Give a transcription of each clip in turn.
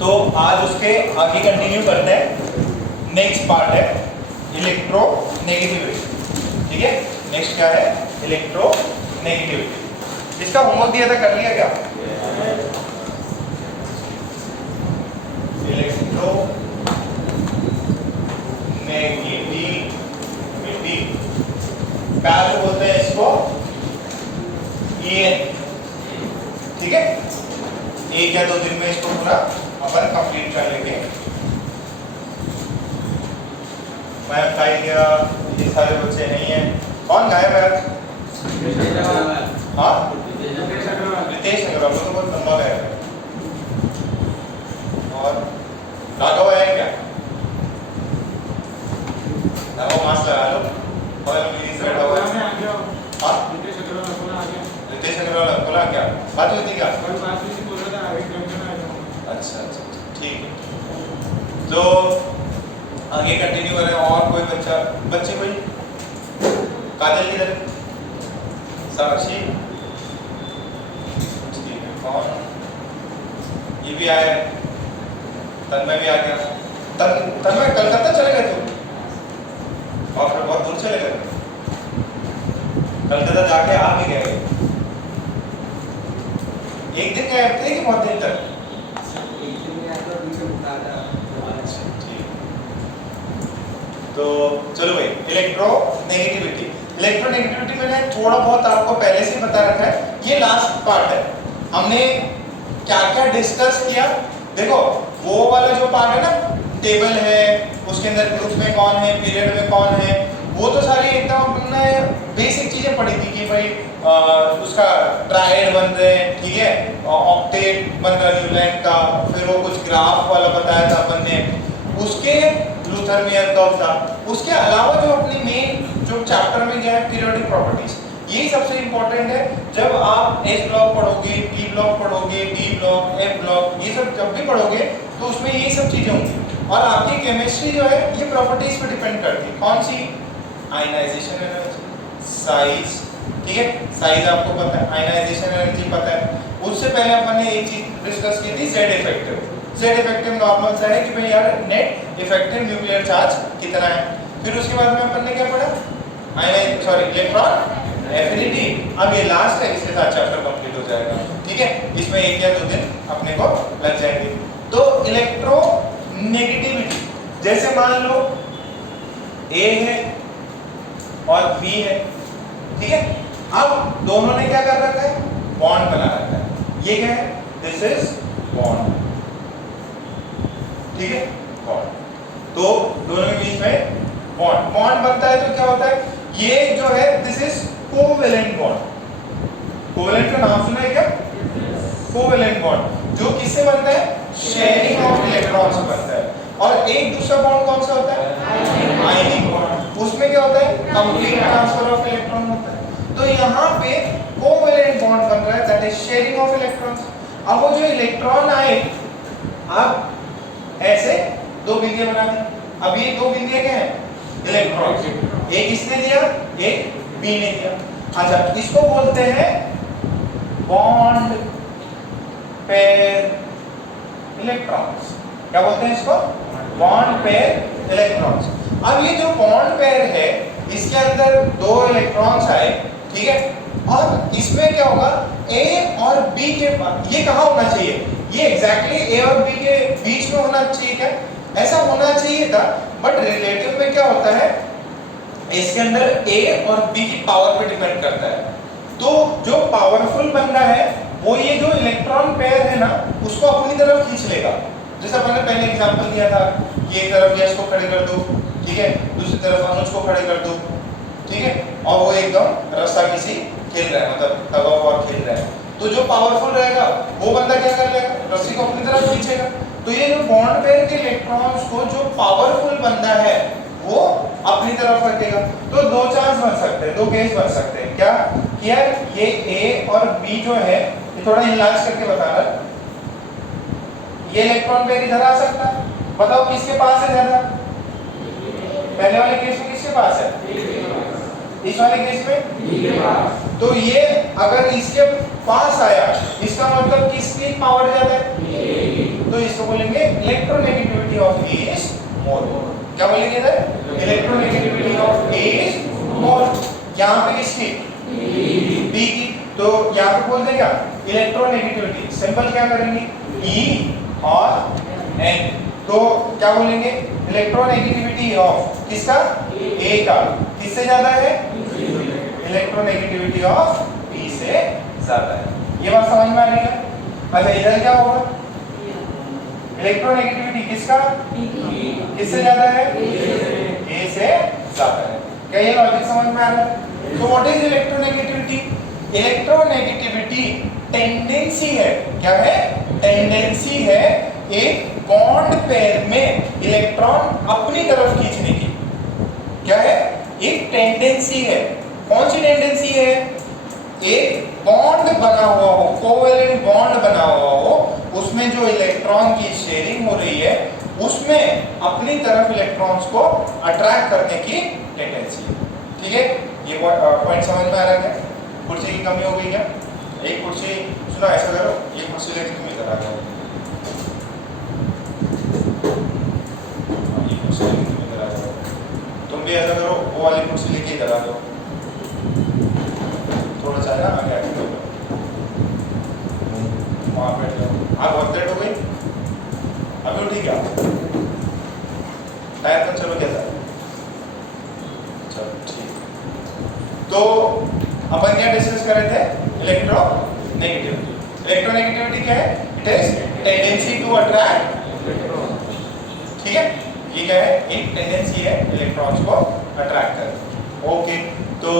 तो आज उसके आगे कंटिन्यू करते हैं। नेक्स्ट पार्ट है इलेक्ट्रोनेगेटिविटी। ठीक है, नेक्स्ट क्या है? इलेक्ट्रोनेगेटिविटी। इसका होमवर्क दिया था, कर लिया क्या? इलेक्ट्रोनेगेटिविटी क्या बोलते हैं इसको? EN। ठीक है, एक या दो दिन में इसको पूरा अपन कंप्लीट कर लेंगे। मैं खाई गया, ये सारे बच्चे नहीं हैं। कौन गायब है? हाँ, रितेश अग्रवाल तो बहुत लंबा गायब है। और राघव है क्या? राघव मास्क लगा लो और प्लीज बैठा हुआ है। हाँ, रितेश अग्रवाल बोला क्या? बात हुई थी क्या? अच्छा अच्छा ठीक है, तो आगे कंटिन्यू करें। और कोई बच्चे कोई? काजल किधर? साक्षी, ठीक है। कौन? ये भी आया, तन्मय भी आ गया। तन्मय कलकत्ता चले गए तुम और फिर बहुत दूर चले गए। कलकत्ता जाके आ भी गए। एक दिन गए थे कि बहुत दिन तक? तो चलो भाई, इलेक्ट्रोनेगेटिविटी। इलेक्ट्रोनेगेटिविटी मैंने थोड़ा बहुत आपको पहले से बता रखा है। ये लास्ट पार्ट है। हमने क्या क्या डिस्कस किया? देखो, वो वाला जो पार्ट है ना, टेबल है, उसके अंदर ग्रुप में कौन है, पीरियड में कौन है, वो तो सारी एकदम हमने बेसिक चीजें पढ़ी थी कि भाई उसका ट्रायड बन रहे हैं, ठीक है, ऑक्टेट बन रहा है न्यूलैंड का, फिर वो कुछ ग्राफ वाला बताया था अपन ने, उसके लूथर मेयर कर्व था। उसके अलावा जो अपनी मेन जो चैप्टर में गया है पीरियोडिक प्रॉपर्टीज, यही सबसे इंपॉर्टेंट है। जब आप एस ब्लॉक पढ़ोगे, टी ब्लॉक पढ़ोगे, डी ब्लॉक, एफ ब्लॉक, ये सब जब भी पढ़ोगे तो उसमें ये सब चीजें होंगी। और आपकी केमिस्ट्री जो है ये प्रॉपर्टीज पे डिपेंड करती है। कौन सी? आयनाइजेशन एनर्जी, साइज, ठीक है, साइज आपको पता है, आयनाइजेशन एनर्जी पता है। उससे पहले अपन ने एक चीज डिस्कस की थी, Z effective. Z effective normal सा है कि भाई यार नेट इफेक्टिव न्यूक्लियर चार्ज कितना है। फिर उसके बाद में अपन ने क्या पढ़ा? Electron affinity. अब ये लास्ट है, इसके साथ चैप्टर कंप्लीट हो जाएगा। ठीक है, इसमें एक या दो दिन अपने को लग जाएंगे। तो इलेक्ट्रोनेगेटिविटी, जैसे मान लो ए है और बी है, ठीक है, अब दोनों ने क्या कर रखा है? बॉन्ड बना रखा है। ये क्या है? दिस इज बॉन्ड, ठीक है, बॉन्ड। तो दोनों के बीच में बॉन्ड बनता है तो क्या होता है? ये जो है this is covalent bond. Covalent का नाम सुना है क्या? कोवेलेंट बॉन्ड जो किससे बनता है? शेयरिंग ऑफ इलेक्ट्रॉन से बनता है। और एक दूसरा बॉन्ड कौन सा होता है? Ionic bond. उसमें क्या होता है? कंप्लीट ट्रांसफर ऑफ इलेक्ट्रॉन होता है। तो यहाँ पे कोवेलेंट बॉन्ड बन रहा है, that is sharing of electrons. अब वो जो इलेक्ट्रॉन आए, अब ऐसे दो बिंदियां बना दी। अब ये दो बिंदियां क्या है? इलेक्ट्रॉन। एक इसने दिया, एक बी ने दिया। अच्छा, इसको बोलते हैं बॉन्ड पेयर इलेक्ट्रॉन्स। क्या बोलते हैं इसको? Bond pair electrons. अब ये जो बॉन्ड पेयर है, इसके अंदर दो इलेक्ट्रॉन्स आए, ठीक है, और इसमें क्या होगा? ए और बी के, ये कहाँ होना चाहिए? ये एग्जैक्टली ए और बी के बीच में होना चाहिए क्या? ऐसा होना चाहिए था, बट रिलेटिव में क्या होता है? इसके अंदर ए और बी की पावर पे डिपेंड करता है। तो जो पावरफुल बंदा है वो ये जो इलेक्ट्रॉन पेयर है ना, उसको अपनी तरफ खींच लेगा। जैसा मैंने पहले एग्जांपल दिया था, ये एक तरफ यश को खड़े कर दो, ठीक है, दूसरी तरफ अनुज को खड़े कर दो, ठीक है, और वो एकदम रस्सा किसी खेल रहा है, मतलब तग ऑफ वॉर खेल रहा है। तो जो पावरफुल रहेगा वो बंदा क्या कर लेगा? रस्सी को अपनी तरफ खींचेगा। तो ये जो बॉन्ड पेयर के इलेक्ट्रॉन्स को जो पावरफुल बंदा है वो अपनी तरफ रखेगा। तो दो चांस बन सकते हैं, दो केस बन सकते हैं। क्या? यार ये ए और बी जो है, ये थोड़ा इलाज करके बता रहा, ये इलेक्ट्रॉन पेयर इधर आ सकता है। बताओ किसके पास है ज्यादा? पहले वाले केस में किसके पास है? इस वाले केस में E के पास। तो ये अगर इसके पास आया इसका मतलब किसकी पावर ज्यादा है? तो इसको बोलेंगे electronegativity of A is more. क्या बोलेंगे इधर? Electronegativity of A is more. यहाँ पे किसकी? B की। तो यहाँ पे बोल देगा इलेक्ट्रोनेगेटिविटी, सिंपल क्या करेंगे? E और N। तो क्या बोलेंगे? इलेक्ट्रोनेगेटिविटी ऑफ किसका? A का किससे ज्यादा है? इलेक्ट्रोनेगेटिविटी ऑफ B से ज्यादा है। ये बात समझ में आ रही है? अच्छा इधर क्या होगा? इलेक्ट्रोनेगेटिविटी किसका? किससे ज्यादा है? A से ज्यादा है। क्या ये लॉजिक समझ में आ रहा है? तो what is electronegativity? Electronegativity tendency है। क्या है? टेंडेंसी है एक बॉन्ड पेयर में इलेक्ट्रॉन अपनी तरफ खींचने की। क्या है? एक टेंडेंसी है। कौन सी टेंडेंसी है? एक बॉन्ड बना हुआ हो, कोवेलेंट बॉन्ड बना हुआ हो, उसमें जो इलेक्ट्रॉन की शेयरिंग हो रही है उसमें अपनी तरफ इलेक्ट्रॉन्स को अट्रैक्ट करने की टेंडेंसी है। ठीक है, ये पॉइंट समझ में आ रहा है? कुर्सी की कमी हो गई क्या? एक कुर्सी, सुनो ऐसा करो, ये कुर्सी लेके तुम इधर आ जाओ। ये कुर्सी लेके तुम इधर आ जाओ। तुम भी ऐसा करो, वो वाली कुर्सी लेके इधर आ जाओ। थोड़ा सा ना आगे आगे बैठो, वहाँ बैठ जाओ। आप बहुत लेट हो गई, अभी उठी क्या? टायर पर चलो कैसा? चलो ठीक। तो अपन क्या डिस्कस कर रहे थे? इलेक्ट्रोनेगेटिविटी। इलेक्ट्रोनेगेटिविटी क्या है? It is tendency to attract. ठीक है, ये क्या है? एक टेंडेंसी है इलेक्ट्रॉन्स को अट्रैक्ट करने। ओके, तो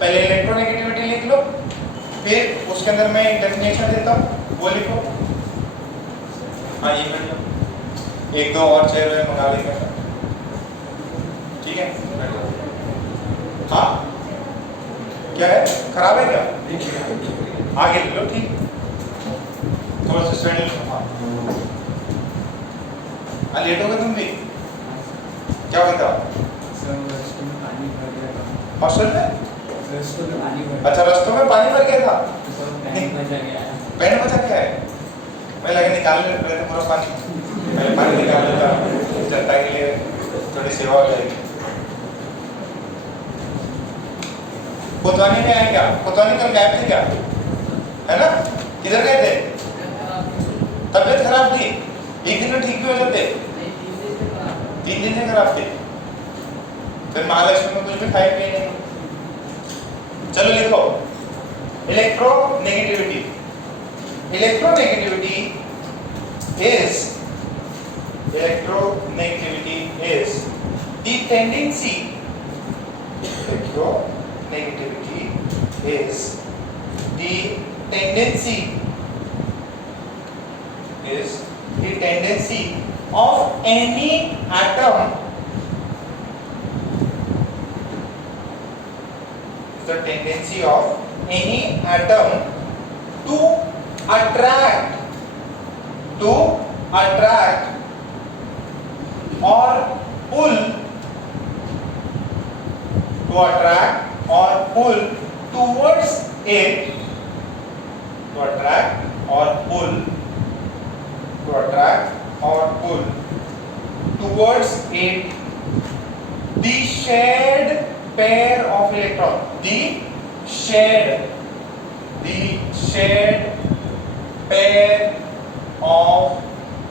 पहले इलेक्ट्रोनेगेटिविटी लिख लो, फिर उसके अंदर मैं एक डेफिनेशन देता हूँ, वो लिखो। हाँ ये कर लो, एक दो और चेयर मंगा लेंगे। ठीक है, हाँ क्या है? खराब है क्या? आगे ले लो। ठीक, थोड़ा सा स्टैंड लो। हाँ लेट हो गए तुम भी? क्या होता? हॉस्टल में? अच्छा रस्तों में पानी भर गया था? पैंट बचा क्या है? मैं लगे निकाल लेते पूरा पानी, पहले पानी निकाल लेता, जनता के लिए थोड़ी सेवा हो जाएगी। कोतवानी में आए क्या? कोतवानी कल गायब थे क्या? है ना? किधर गए थे? तबीयत खराब थी? एक दिन में ठीक भी हो जाते? 3 दिन से खराब थे? फिर महालक्ष्मी में कुछ भी खाए पिए नहीं? चलो लिखो electronegativity. Electronegativity is the tendency. Electronegativity is the tendency of any atom. The tendency of any atom to attract or pull towards it, the shared pair of electrons. The shared pair of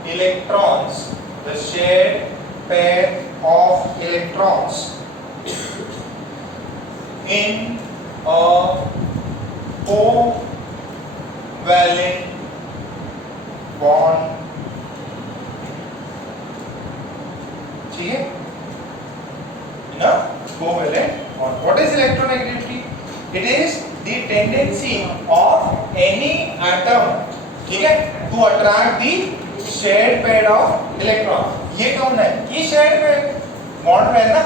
electrons. The shared pair of electrons in a covalent bond. ठीक है? In a covalent bond. What is electronegativity? It is the tendency of any atom, ठीक है, to attract the shared pair of electron. ये कौन है? ये shared pair bond में है ना,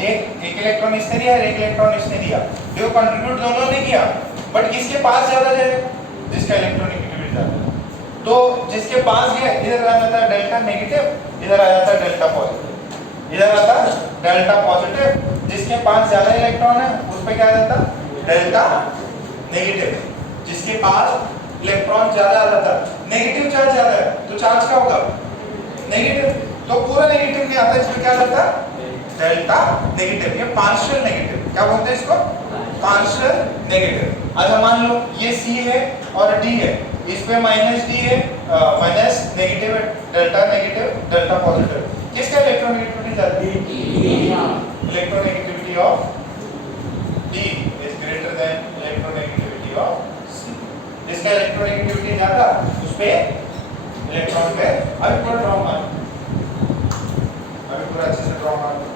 एक इलेक्ट्रॉन इसने दिया है, एक इलेक्ट्रॉन इसने दिया, देखो कंट्रीब्यूट दोनों ने किया, बट किसके पास ज्यादा जाएगा? जिसका इलेक्ट्रोनेगेटिविटी ज्यादा है। तो जिसके पास गया इधर आ जाता है डेल्टा नेगेटिव, इधर आ जाता है डेल्टा पॉजिटिव, इधर आता है डेल्टा पॉजिटिव, जिसके पास ज्यादा इलेक्ट्रॉन है उस पे क्या आ जाता, डेल्टा नेगेटिव। जिसके पास इलेक्ट्रॉन ज्यादा आ जाता, नेगेटिव चार्ज ज्यादा है तो चार्ज क्या होगा, नेगेटिव। तो पूरा नेगेटिव नहीं आता, इसमें क्या आता, डेल्टा नेगेटिव। ये पार्शियल नेगेटिव, क्या बोलते हैं इसको, पार्शियल नेगेटिव। अच्छा मान लो ये सी है और डी है, इस पे माइनस डी है, माइनस नेगेटिव है, डेल्टा नेगेटिव डेल्टा पॉजिटिव। किसका इलेक्ट्रोनेगेटिविटी ज्यादा है, electronegativity of D is greater than electronegativity of C. जिसका इलेक्ट्रोनेगेटिविटी ज्यादा उस पे इलेक्ट्रॉन पे, अभी पूरा ड्रॉ मार, अभी पूरा अच्छे से ड्रॉ मार।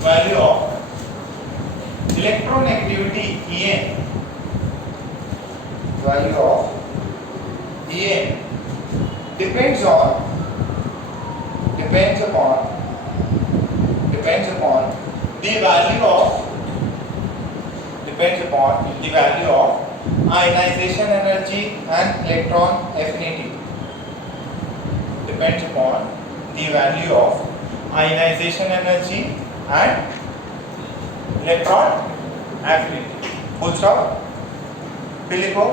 value of electronegativity En, value of En depends upon the value of depends upon the value of ionization energy and electron affinity. Depends upon the value of ionization energy and electron affinity. Full stop. फिर लिखो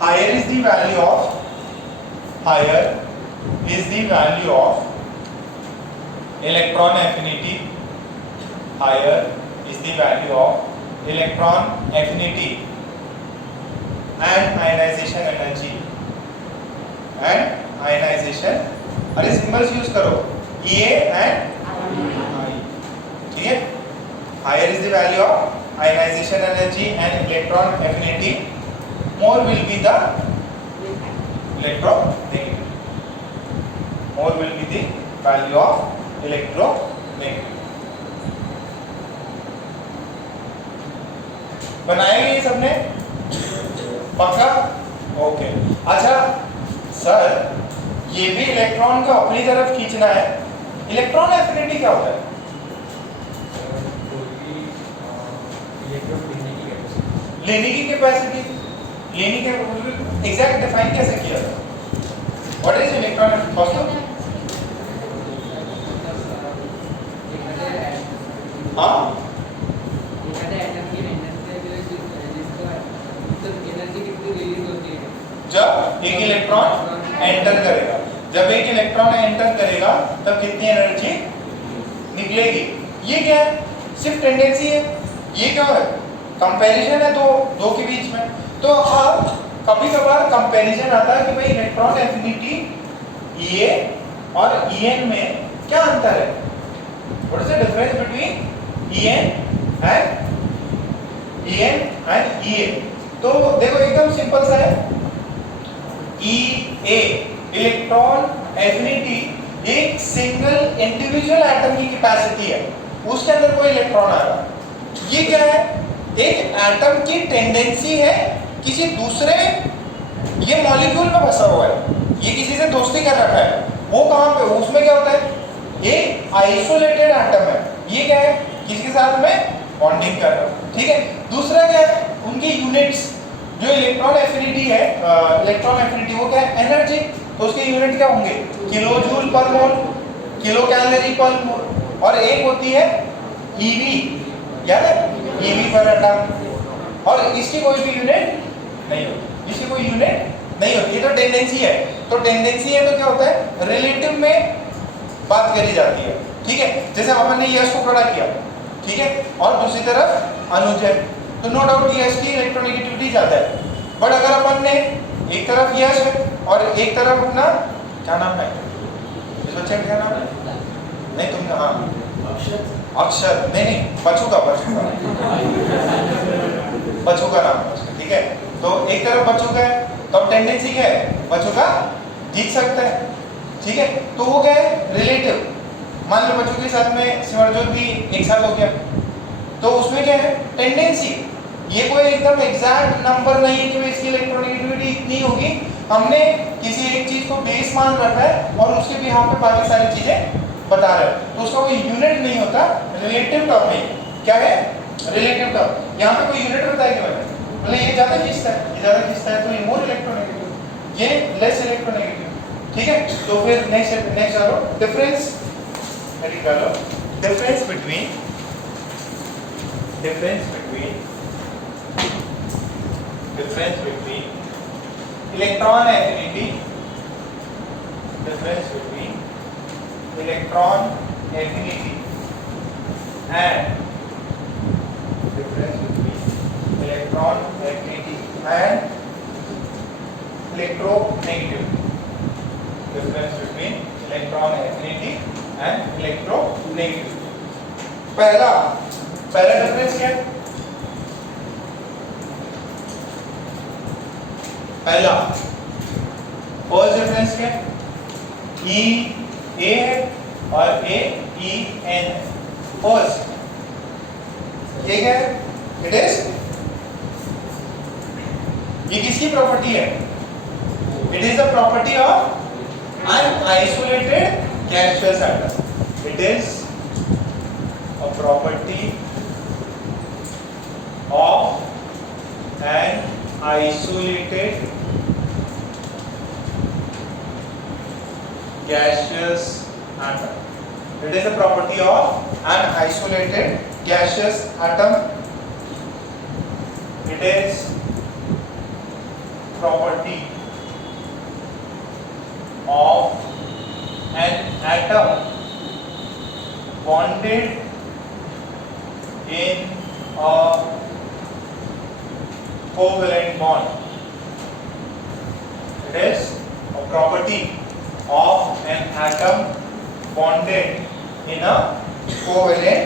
higher is the value of electron affinity. Higher is the value of electron affinity and ionization energy and ionization. अरे symbols use करो EA and I. ठीक है. Higher is the value of ionization energy and electron affinity. More will be the electronegativity. More will be the value of electronegativity. बनाएंगे ये सबने पक्का? Okay. अच्छा sir, ये भी इलेक्ट्रॉन को अपनी तरफ खींचना है. इलेक्ट्रॉन एफिनिटी क्या होता है? लेने की कैपेसिटी. लेने के एग्जैक्ट डिफाइन कैसे किया था? What is electron affinity? हाँ, जब एक इलेक्ट्रॉन एंटर करेगा, जब एक इलेक्ट्रॉन एंटर करेगा तब कितनी एनर्जी निकलेगी. ये क्या है? सिर्फ टेंडेंसी है. ये क्या है? कंपैरिजन है दो के बीच में. तो अब कभी कभार कंपैरिजन आता है कि भाई इलेक्ट्रॉन एफिनिटी EA और EN में क्या अंतर है. What is the difference between EN and EA. तो देखो एकदम सिंपल सा है. EA इलेक्ट्रॉन एफिनिटी एक सिंगल इंडिविजुअल एटम की कैपेसिटी है, उसके अंदर कोई इलेक्ट्रॉन आ रहा है. ये क्या है? एक एटम की टेंडेंसी है किसी दूसरे, ये मॉलिक्यूल में फंसा हुआ है, ये किसी से दोस्ती कर रखा है. वो कहां पे? उसमें क्या होता है? एक आइसोलेटेड एटम है. ये क्या है? किसके साथ में बॉन्डिंग कर रहा है. ठीक है. दूसरा क्या है? उनकी यूनिट्स. जो इलेक्ट्रॉन एफिनिटी है, इलेक्ट्रॉन एफिनिटी वो क्या है? एनर्जी. तो उसके यूनिट क्या होंगे? किलो जूल पर मोल, किलो कैलोरी पर मोल. और एक होती है ईवी, याद है? ईवी पर एटम. और इसकी कोई भी यूनिट नहीं होती. इसकी कोई यूनिट नहीं होती. ये तो टेंडेंसी है. तो टेंडेंसी है तो क्या होता है? रिलेटिव में बात करी जाती है. ठीक है. जैसे अपन ने यश को खड़ा किया, ठीक है, और दूसरी तरफ अनुज है, तो नो डाउट यश की इलेक्ट्रोनेगेटिविटी ज्यादा है. बट अगर अपन ने एक तरफ यश है और एक तरफ अपना क्या नाम है इस बच्चे का, क्या नाम है? नहीं तुमने, हाँ अक्षर, नहीं बच्चू का बच्चू का नाम है उसका. ठीक है. तो एक तरफ बच्चू का है तो अब टेंडेंसी क्या है? बच्चू का जीत सकता है. ठीक है. तो वो क्या है? रिलेटिव. मान लो बच्चों के साथ में सिमरजोत भी एक साथ हो गया, तो उसमें क्या है? टेंडेंसी. ये कोई एकदम एग्जैक्ट नंबर नहीं है कि इसकी इलेक्ट्रोनेगेटिविटी इतनी होगी. हमने किसी एक चीज को बेस मान रखा है और उसके भी यहाँ पे बाकी सारी चीजें बता रहे हैं. तो उसका कोई यूनिट नहीं होता. रिलेटिव टर्म है. क्या है? Relative term. यहाँ पे कोई यूनिट होता है कि मतलब ये ज्यादा खींचता है, ये ज्यादा खींचता है, तो ये मोर इलेक्ट्रोनेगेटिव, ये लेस इलेक्ट्रोनेगेटिव. ठीक है. तो फिर नेक्स्ट आ लो डिफरेंस. निकालो difference between electron affinity, difference between electron affinity and difference between electron affinity and electronegativity. Difference between electron affinity and electronegativity. पहला डिफरेंस क्या है? पहला फर्स्ट डिफरेंस क्या है? E A है और A E N है. फर्स्ट ये क्या है? इट इज, ये किसकी प्रॉपर्टी है? It is the property of an isolated gaseous atom. It is a property of an isolated gaseous atom. It is a property of an isolated gaseous atom. It is property of an atom bonded in a covalent bond. It is a property of an atom bonded in a covalent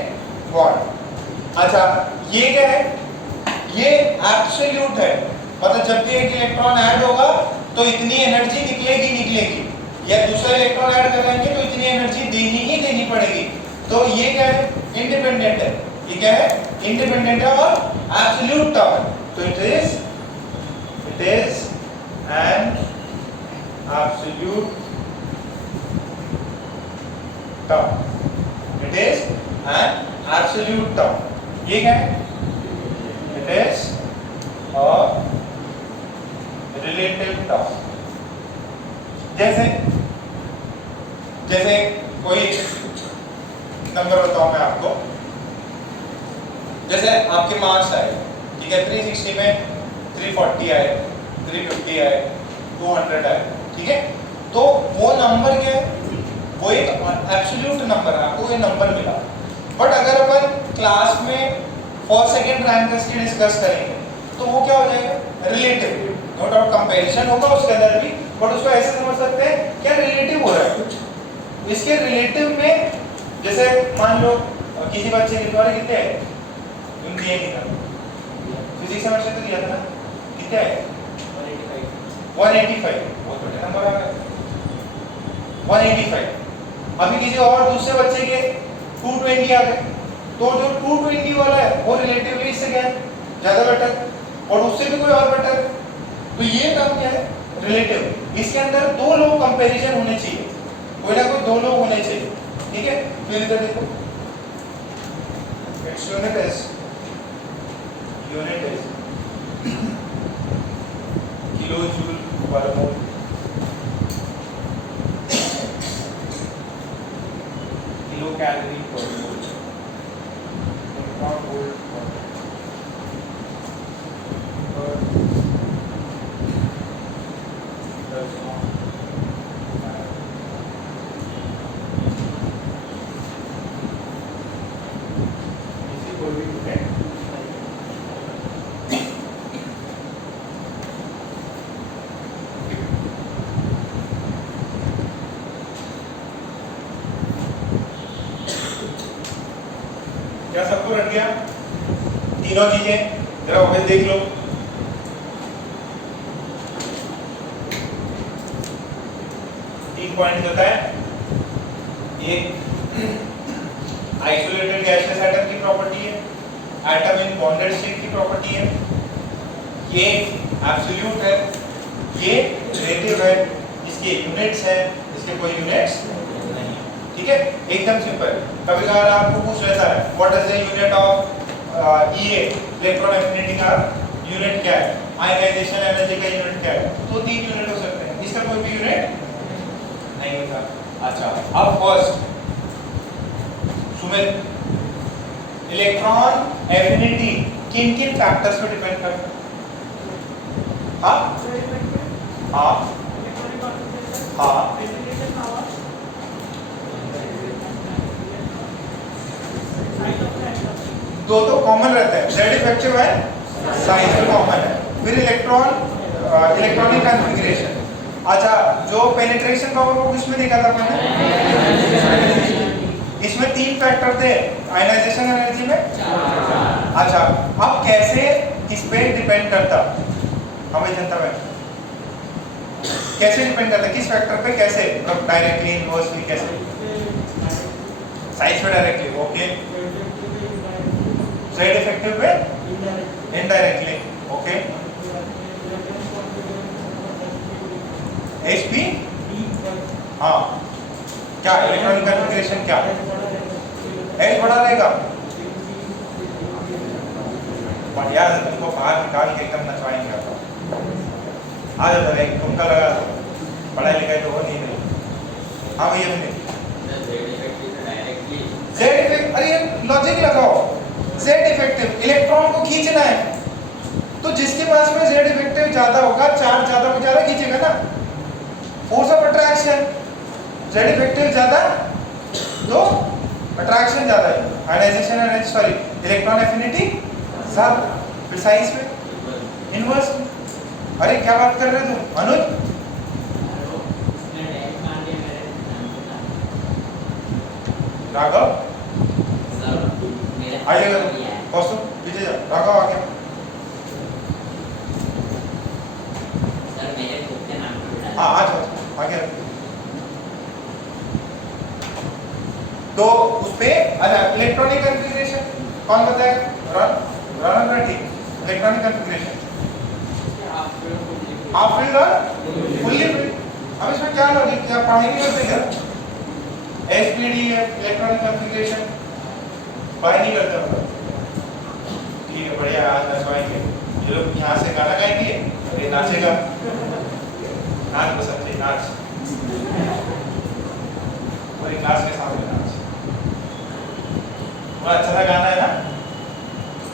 bond. अच्छा, ये क्या है? ये absolute है, मतलब जब भी एक इलेक्ट्रॉन ऐड होगा तो इतनी एनर्जी निकलेगी, या दूसरा इलेक्ट्रॉन ऐड कर लेंगे तो इतनी एनर्जी देनी पड़ेगी। तो ये क्या है? इंडिपेंडेंट है। ये क्या है? इंडिपेंडेंट है और एब्सोल्यूट टर्म है। तो it is an absolute term. It is an absolute term. ये क्या है? It is a relative term. जैसे कोई नंबर बताऊं मैं आपको, जैसे आपके मार्क्स आए, ठीक है, 360 में 340 आए, 350 आए, 200 आए, ठीक है, तो वो नंबर क्या है? वो एक एब्सोल्यूट नंबर है, आपको ये नंबर मिला। बट अगर अपन क्लास में फर्स्ट सेकंड रैंकर्स की डिस्कस करेंगे तो वो क्या हो जाएगा? रिलेटिव। नो डाउट कंपैरिजन होगा उसके अंदर भी, बट उसको ऐसे समझ सकते हैं क्या रिलेटिव हो रहा है कुछ। इसके रिलेटिव में जैसे मान लो किसी बच्चे के द्वारा कितने आए, उनकी ये निकाल फिजिक्स सेमेस्टर तो दिया था ना, कितने आए? 185। बहुत बड़े नंबर आ गए 185। अभी किसी और दूसरे बच्चे के 220 आ गए, तो जो 220 वाला है वो रिलेटिवली इससे क्या है? ज्यादा बेटर, और उससे भी कोई और बेटर। तो ये टर्म क्या है? रिलेटिव। इसके अंदर दो लोग कंपैरिजन होने चाहिए, कोई ना कोई दो लोग होने चाहिए, ठीक है। फिर इधर देखो, its unit is kilo joule पर मोल। किलो कैलोरी पर मोल, इलेक्ट्रॉन वोल्ट क्या सबको रट गया? तीनों चीजें जरा वापस देख लो। तीन पॉइंट होता है, एक आइसोलेटेड गैसियस एटम की प्रॉपर्टी है, एटम इन बॉन्डेड स्टेट की प्रॉपर्टी है, ये एब्सोल्यूट है, ये रिलेटिव है, इसके यूनिट्स हैं, इसके कोई यूनिट्स नहीं, ठीक है, एकदम सिंपल। कभी कभार आपको पूछ लेता है what is the unit of EA, electron affinity का यूनिट क्या है, आयनाइजेशन एनर्जी का यूनिट क्या है, तो तीन यूनिट हो सकते हैं, इसका कोई भी यूनिट नहीं होता। अच्छा, अब फर्स्ट सुमित, इलेक्ट्रॉन एफिनिटी किन किन फैक्टर्स पे डिपेंड करता है? हाँ हाँ हाँ, दो तो कॉमन रहते हैं, जेड इफेक्टिव है, साइज भी कॉमन है। फिर इलेक्ट्रॉनिक कॉन्फ़िगरेशन। अच्छा, जो पेनिट्रेशन पावर वो किसमें देखा था मैंने? इसमें तीन फैक्टर थे, आयनाइजेशन एनर्जी में। अच्छा, अब कैसे इस पे डिपेंड करता हमें जनता में, कैसे डिपेंड करता, किस फैक्टर पे, कैसे, डायरेक्टली, इनवर्सली, कैसे? साइज पे डायरेक्टली, ओके। जेड इफेक्टिव पे इनडायरेक्टली, ओके। एचपी, हाँ, क्या इलेक्ट्रॉनिक कॉन्फ़िगरेशन क्या? एच बड़ा रहेगा, बढ़िया से तुमको बाहर निकाल के एकदम नचवाएंगे आपको। आ जाता है तुमका लगा दो, पढ़ाई लिखाई तो हो नहीं रही। हाँ भैया मैंने जेड इफेक्ट, अरे ये लॉजिक लगाओ, जेड इफेक्टिव इलेक्ट्रॉन को खींचना है, तो जिसके पास में जेड इफेक्टिव ज्यादा होगा, चार्ज ज्यादा को ज्यादा खींचेगा ना, force of attraction. Z effective ज्यादा तो अट्रैक्शन ज्यादा है, ionisation energy sorry electron affinity ज्यादा, फिर साइज में इनवर्स। अरे क्या बात कर रहे हो तुम अनुज? राघव आइएगा, कौस्तुभ पीछे जाओ, राघव आ गया। हाँ आ जाओ, आ गया। तो उसपे अच्छा इलेक्ट्रॉनिक कॉन्फ़िगरेशन कौन बताएगा? Run Reddy. Electronic configuration half field और फुल्ली फील्ड। अब इसमें क्या लॉजिक, क्या पढ़ाएंगे कैसे क्या? एसपीडी है इलेक्ट्रॉनिक कॉन्फ़िगरेशन, बाय नहीं करते मतलब। ठीक है बढ़िया, आज नचवाएंगे ये लोग। यहाँ से गाना गाएंगे और ये नाचेगा, नाच पसंद है नाच, और एक क्लास के सामने नाच। बड़ा अच्छा सा गाना है ना,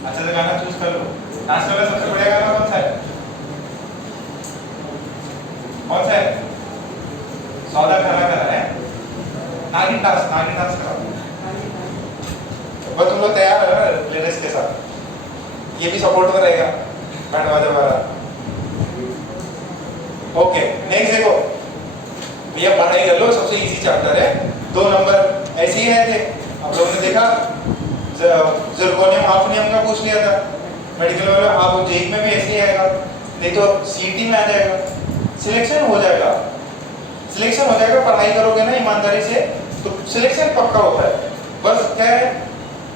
अच्छा सा गाना चूज कर लो। नाच का सबसे बढ़िया गाना कौन सा है? कौन सा है? सौदा करा करा है, नागिन डांस करा। बस तुम लोग तैयार हो ना प्लेलिस्ट के साथ? ये भी सपोर्ट में रहेगा बैंड बाजा वाला। ओके नेक्स्ट देखो भैया, पढ़ाई कर लो, सबसे इजी चैप्टर है। 2 नंबर ऐसे ही आए थे, आप लोगों ने देखा ज़िरकोनियम हाफनियम का पूछ लिया था मेडिकल वाला, आप जेईई में भी ऐसे ही आएगा, नहीं तो सीईटी में आ जाएगा। सिलेक्शन हो जाएगा, सिलेक्शन हो जाएगा, पढ़ाई करोगे ना ईमानदारी से तो सिलेक्शन पक्का होता है। बस क्या है,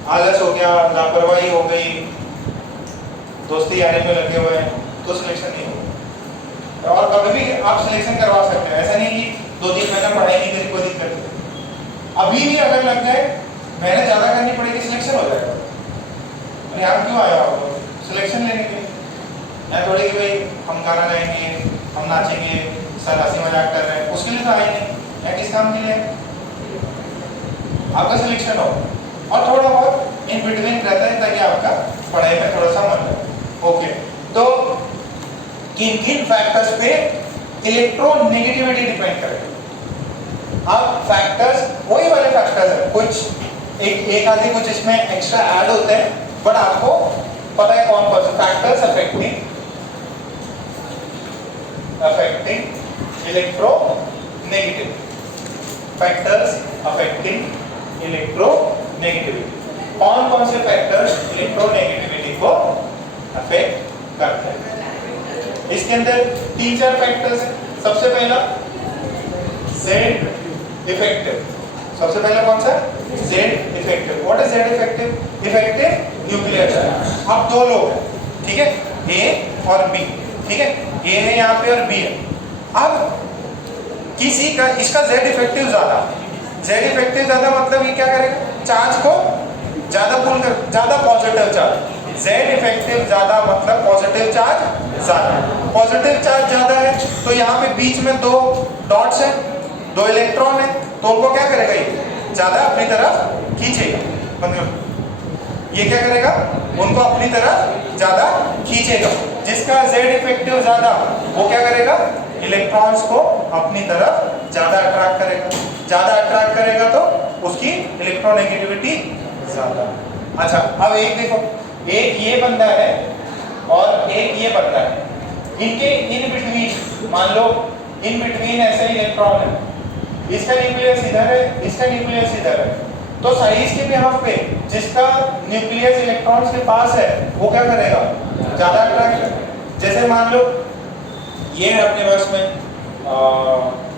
आलस हो गया, लापरवाही हो गई, दोस्ती यारी में लगे हुए हैं तो सिलेक्शन नहीं होगा। और कभी भी आप सिलेक्शन करवा सकते हैं, ऐसा नहीं कि 2-3 महीना पढ़ाई नहीं करी कोई दिक्कत नहीं। अभी भी अगर लग जाए मेहनत ज़्यादा करनी पड़ेगी, सिलेक्शन हो जाएगा। अरे आप क्यों आए हो सिलेक्शन लेने के लिए? या थोड़ी कि भाई हम गाना गाएंगे, हम नाचेंगे, सर हंसी मजाक कर रहे हैं, उसके लिए तो आए नहीं। या किस काम के लिए आपका सिलेक्शन हो, और थोड़ा बहुत इन बिटवीन रहता है ताकि आपका पढ़ाई में थोड़ा सा मन लगे। ओके, तो किन किन फैक्टर्स पे इलेक्ट्रोनेगेटिविटी डिपेंड करेगा? अब फैक्टर्स वही वाले फैक्टर्स है, कुछ एक आधे कुछ इसमें एक्स्ट्रा ऐड होते हैं, बट आपको पता है कौन कौन से factors affecting electronegativity, factors affecting electronegativity. कौन कौन से फैक्टर्स इलेक्ट्रोनेगेटिविटी को अफेक्ट करते हैं? इसके अंदर 3-4 फैक्टर्स हैं। सबसे पहला जेड इफेक्टिव, सबसे पहला कौन सा? Z effective. What is Z effective? Effective nuclear charge. अब 2 लोग हैं, ठीक है, ए और बी, ठीक है, ए है यहाँ पे और बी है। अब किसी का इसका जेड इफेक्टिव ज्यादा, जेड इफेक्टिव ज्यादा मतलब ये क्या करेगा? चार्ज को ज्यादा पुल कर, ज्यादा पॉजिटिव चार्ज। जेड इफेक्टिव ज्यादा मतलब पॉजिटिव चार्ज ज्यादा, पॉजिटिव चार्ज ज्यादा है तो यहाँ पे बीच में 2 डॉट्स हैं, 2 इलेक्ट्रॉन है, तो उनको क्या करेगा? ये ज्यादा अपनी तरफ खींचेगा, मतलब ये क्या करेगा? उनको अपनी तरफ ज्यादा खींचेगा। जिसका जेड इफेक्टिव ज्यादा वो क्या करेगा? इलेक्ट्रॉन्स को अपनी तरफ ज्यादा अट्रैक्ट करेगा, ज्यादा अट्रैक्ट करेगा तो उसकी इलेक्ट्रोनेगेटिविटी ज्यादा। अच्छा अब एक देखो, एक ये बंदा है और एक ये बंदा है, इनके इन बिटवीन मान लो इन बिटवीन ऐसे इलेक्ट्रॉन है, इसका न्यूक्लियस इधर है, इसका न्यूक्लियस इधर है, तो साइज के बिहाफ पे जिसका न्यूक्लियस इलेक्ट्रॉन्स के पास है वो क्या करेगा? ज्यादा अट्रैक्ट करेगा। जैसे मान लो ये है अपने पास में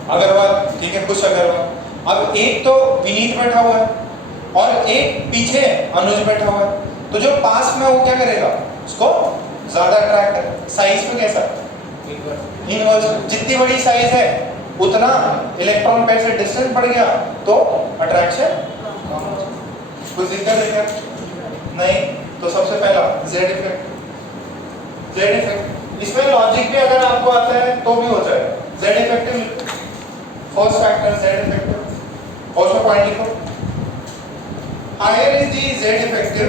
अग्रवाल, ठीक है, कुछ अग्रवाल। अब एक तो विनीत बैठा हुआ है और एक पीछे अनुज बैठा हुआ है, तो जो पास में वो क्या करेगा? उसको ज्यादा अट्रैक्ट करेगा। साइज में कैसा? इनवर्स। जितनी बड़ी साइज है उतना इलेक्ट्रॉन पेयर से डिस्टेंस बढ़ गया तो अट्रैक्शन कुछ दिक्कत है क्या? नहीं। तो सबसे पहला जेड इफेक्ट, जेड इफेक्टिव। इसमें लॉजिक भी अगर आपको आता है तो भी हो जाएगा। Z effective first factor Z effective और उसमें पॉइंट लिखो। Higher is the Z effective,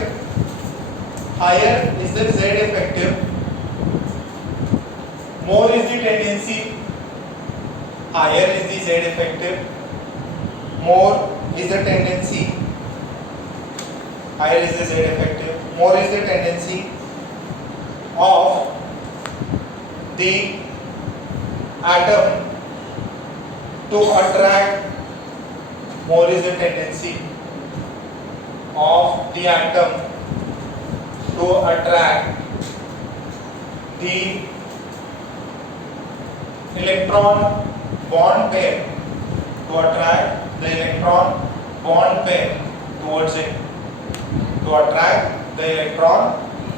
higher is the Z effective, more is the tendency, higher is the z effective, more is the tendency, higher is the z effective, more is the tendency of the atom to attract, more is the tendency of the atom to attract the electron bond pair, to attract the electron bond pair towards it, to attract the electron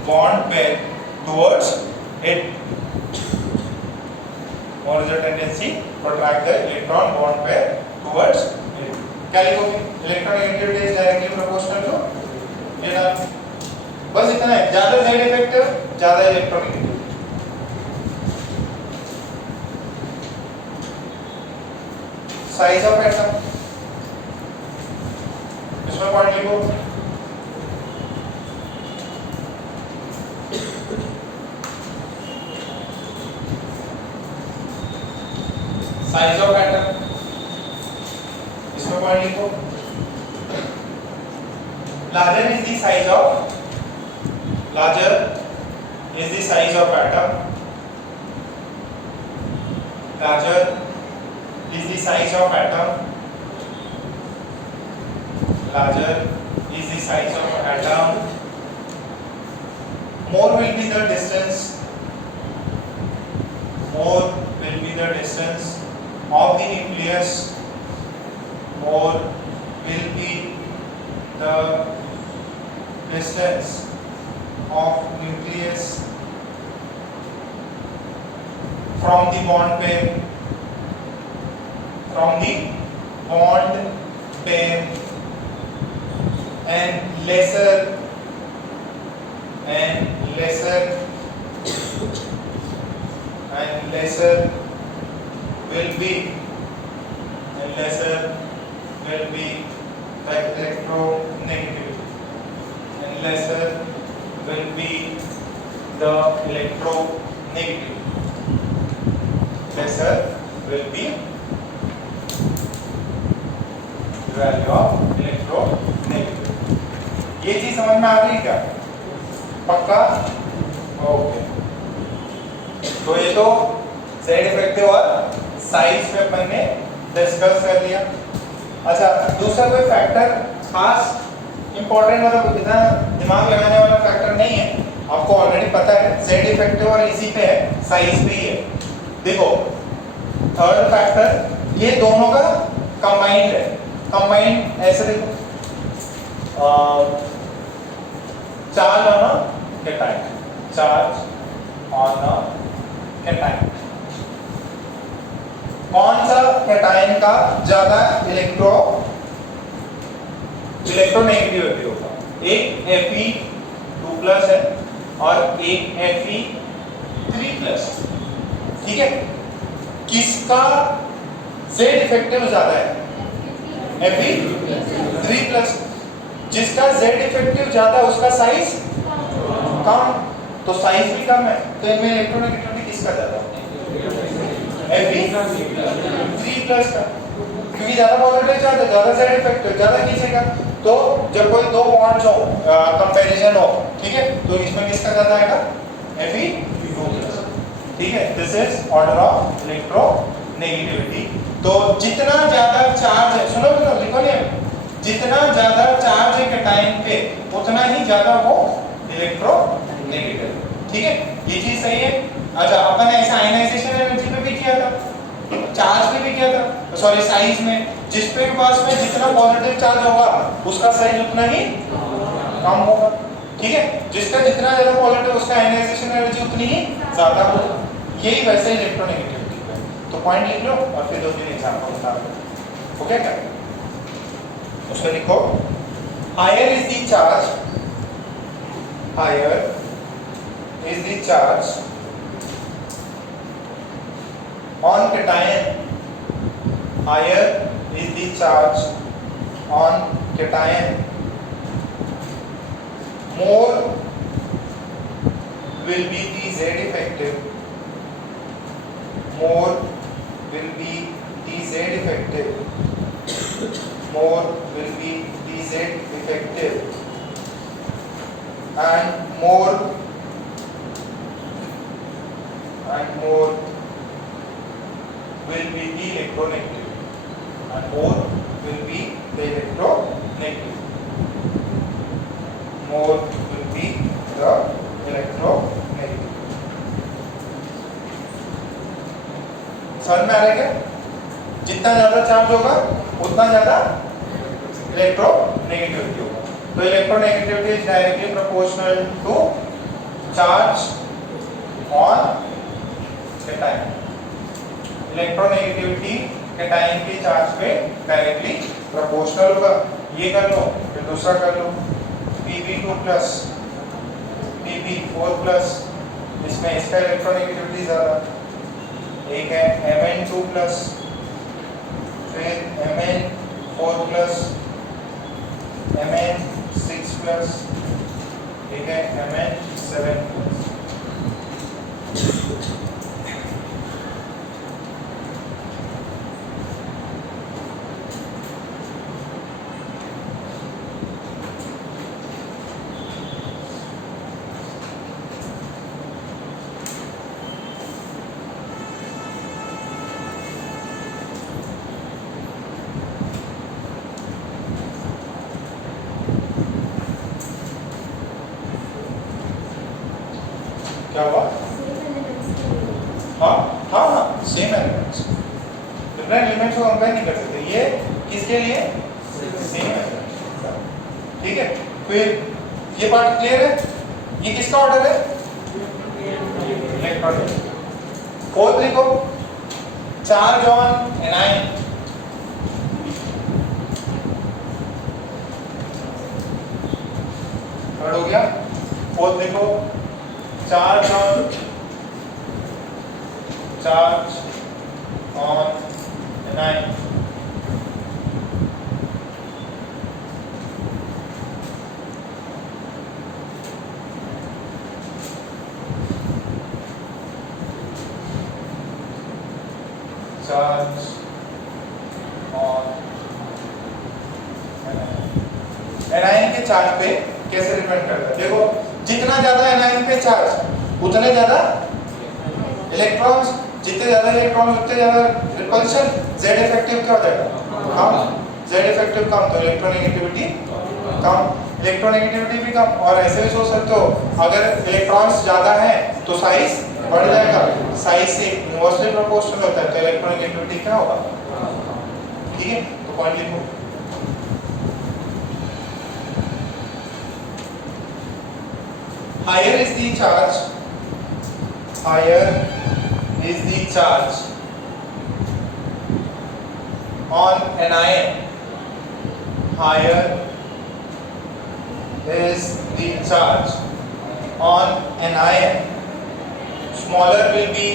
bond pair towards it. What is the tendency to attract the electron bond pair towards it? क्या लिखोगे? Electronegativity is directly proportional to ये ना, बस इतना है। ज्यादा Z effective ज्यादा electronegativity। Size of atom, इसमें पॉइंट लिखो। साइज ऑफ एटम, इसमें पॉइंट लिखो। Larger is the size of, larger is the size of atom, larger is the size of atom, larger is the size of atom, more will be the distance, more will be the distance of the nucleus, more will be the distance of nucleus from the bond pair, from the bond pair, and lesser will be the electronegativity, and lesser will be the electronegativity, lesser will be value of electronegativity. ये चीज समझ में आ गई क्या? पक्का? Okay. तो ये तो जेड इफेक्टिव और साइज पे अपन ने डिस्कस कर लिया। अच्छा, दूसरा कोई फैक्टर खास इंपॉर्टेंट मतलब इतना दिमाग लगाने वाला फैक्टर नहीं है, आपको ऑलरेडी पता है जेड इफेक्टिव और इसी पे है, साइज पे ही है। देखो थर्ड फैक्टर ये दोनों का कंबाइंड है। कंबाइंड ऐसे देखो, charge on a cation, charge on a cation, कौन सा कैटायन का ज्यादा इलेक्ट्रोनेगेटिविटी होगा? एक Fe2+ है और एक Fe3+, ठीक है। किसका Z इफेक्टिव ज्यादा है? Fe3+। जिसका Z इफेक्टिव ज्यादा उसका साइज कम, तो साइज भी कम है, तो इनमें इलेक्ट्रोनेगेटिविटी किसका ज्यादा है? Fe3+ का, क्योंकि ज्यादा पॉजिटिव चार्ज है, ज्यादा Z इफेक्टिव, ज्यादा खींचेगा। तो जब कोई दो बॉन्ड्स हो, कंपैरिजन हो, ठीक है, तो इसमें किसका ज्यादा आएगा? Fe2+, ठीक है। This is order of electronegativity. तो जितना ज्यादा चार्ज है, सुनो सुनो लिखो नहीं, जितना ज्यादा चार्ज है कैटायन पे उतना ही ज्यादा वो इलेक्ट्रोनेगेटिव, ठीक है। ये चीज सही है। अच्छा, अपन ने ऐसा आयनाइजेशन एनर्जी में भी किया था, चार्ज पे भी किया था, सॉरी साइज में, जिस पे पास में जितना पॉजिटिव चार्ज होगा उसका साइज उतना ही कम होगा, ठीक है। जिसका जितना ज्यादा पॉजिटिव उसका आयनाइजेशन एनर्जी उतनी ही ज्यादा होगा। यही वैसे इलेक्ट्रोनेगेटिविटी का, तो पॉइंट लिख लो और फिर 2-3 एग्जांपल बता दो। ओके क्या? उसमें लिखो higher is the charge, higher is the charge on cation. Higher is the charge on cation. More will be the Z effective. More will be the Z effective. More will be the Z effective. And more will be the electronegative. And more will be the electronegative. More will be the electronegative. समझ में आ रहा है क्या? जितना ज्यादा charge होगा उतना ज्यादा इलेक्ट्रोनेगेटिविटी होगा. तो electronegativity is directly proportional to charge on cation. Electronegativity cation के चार्ज पे डायरेक्टली प्रोपोर्शनल होगा. ये कर लो, फिर दूसरा कर लो, Pb2 प्लस Pb4 प्लस, इसमें इसका इलेक्ट्रोनेगेटिविटी ज्यादा. एक है Mn2 प्लस, फिर Mn4 प्लस, Mn6 प्लस, एक है Mn7 प्लस. क्या हुआ? हाँ हाँ हाँ, सेम एलिमेंट्स. डिफरेंट एलिमेंट्स को कंपेयर नहीं कर सकते. ये किसके लिए? Same elements. ठीक है. फिर ये पार्ट क्लियर है? ये किसका ऑर्डर है? इलेक्ट्रॉनिक. फोर्थ लिखो, चार्ज ऑन एनायन. थर्ड हो गया. फोर्थ लिखो, charge on anion. Charge on anion के चार्ज पे कैसे डिपेंड करता है? देखो, जितना ज्यादा एनायन पे चार्ज उतने ज्यादा इलेक्ट्रॉन्स, जितने ज्यादा इलेक्ट्रॉन उतने ज्यादा रिपल्शन. जेड इफेक्टिव क्या हो जाएगा? कम. जेड इफेक्टिव कम, तो इलेक्ट्रोनेगेटिविटी कम. इलेक्ट्रोनेगेटिविटी भी कम. और ऐसे भी सोच सकते हो, अगर इलेक्ट्रॉन्स ज्यादा हैं तो साइज बढ़ जाएगा. साइज से इनवर्सली प्रोपोर्शनल होता है, तो इलेक्ट्रोनेगेटिविटी क्या होगा? ठीक है. तो पॉइंट लिखो. Higher is the charge. Higher is the charge on anion. Higher is the charge on anion. Smaller will be,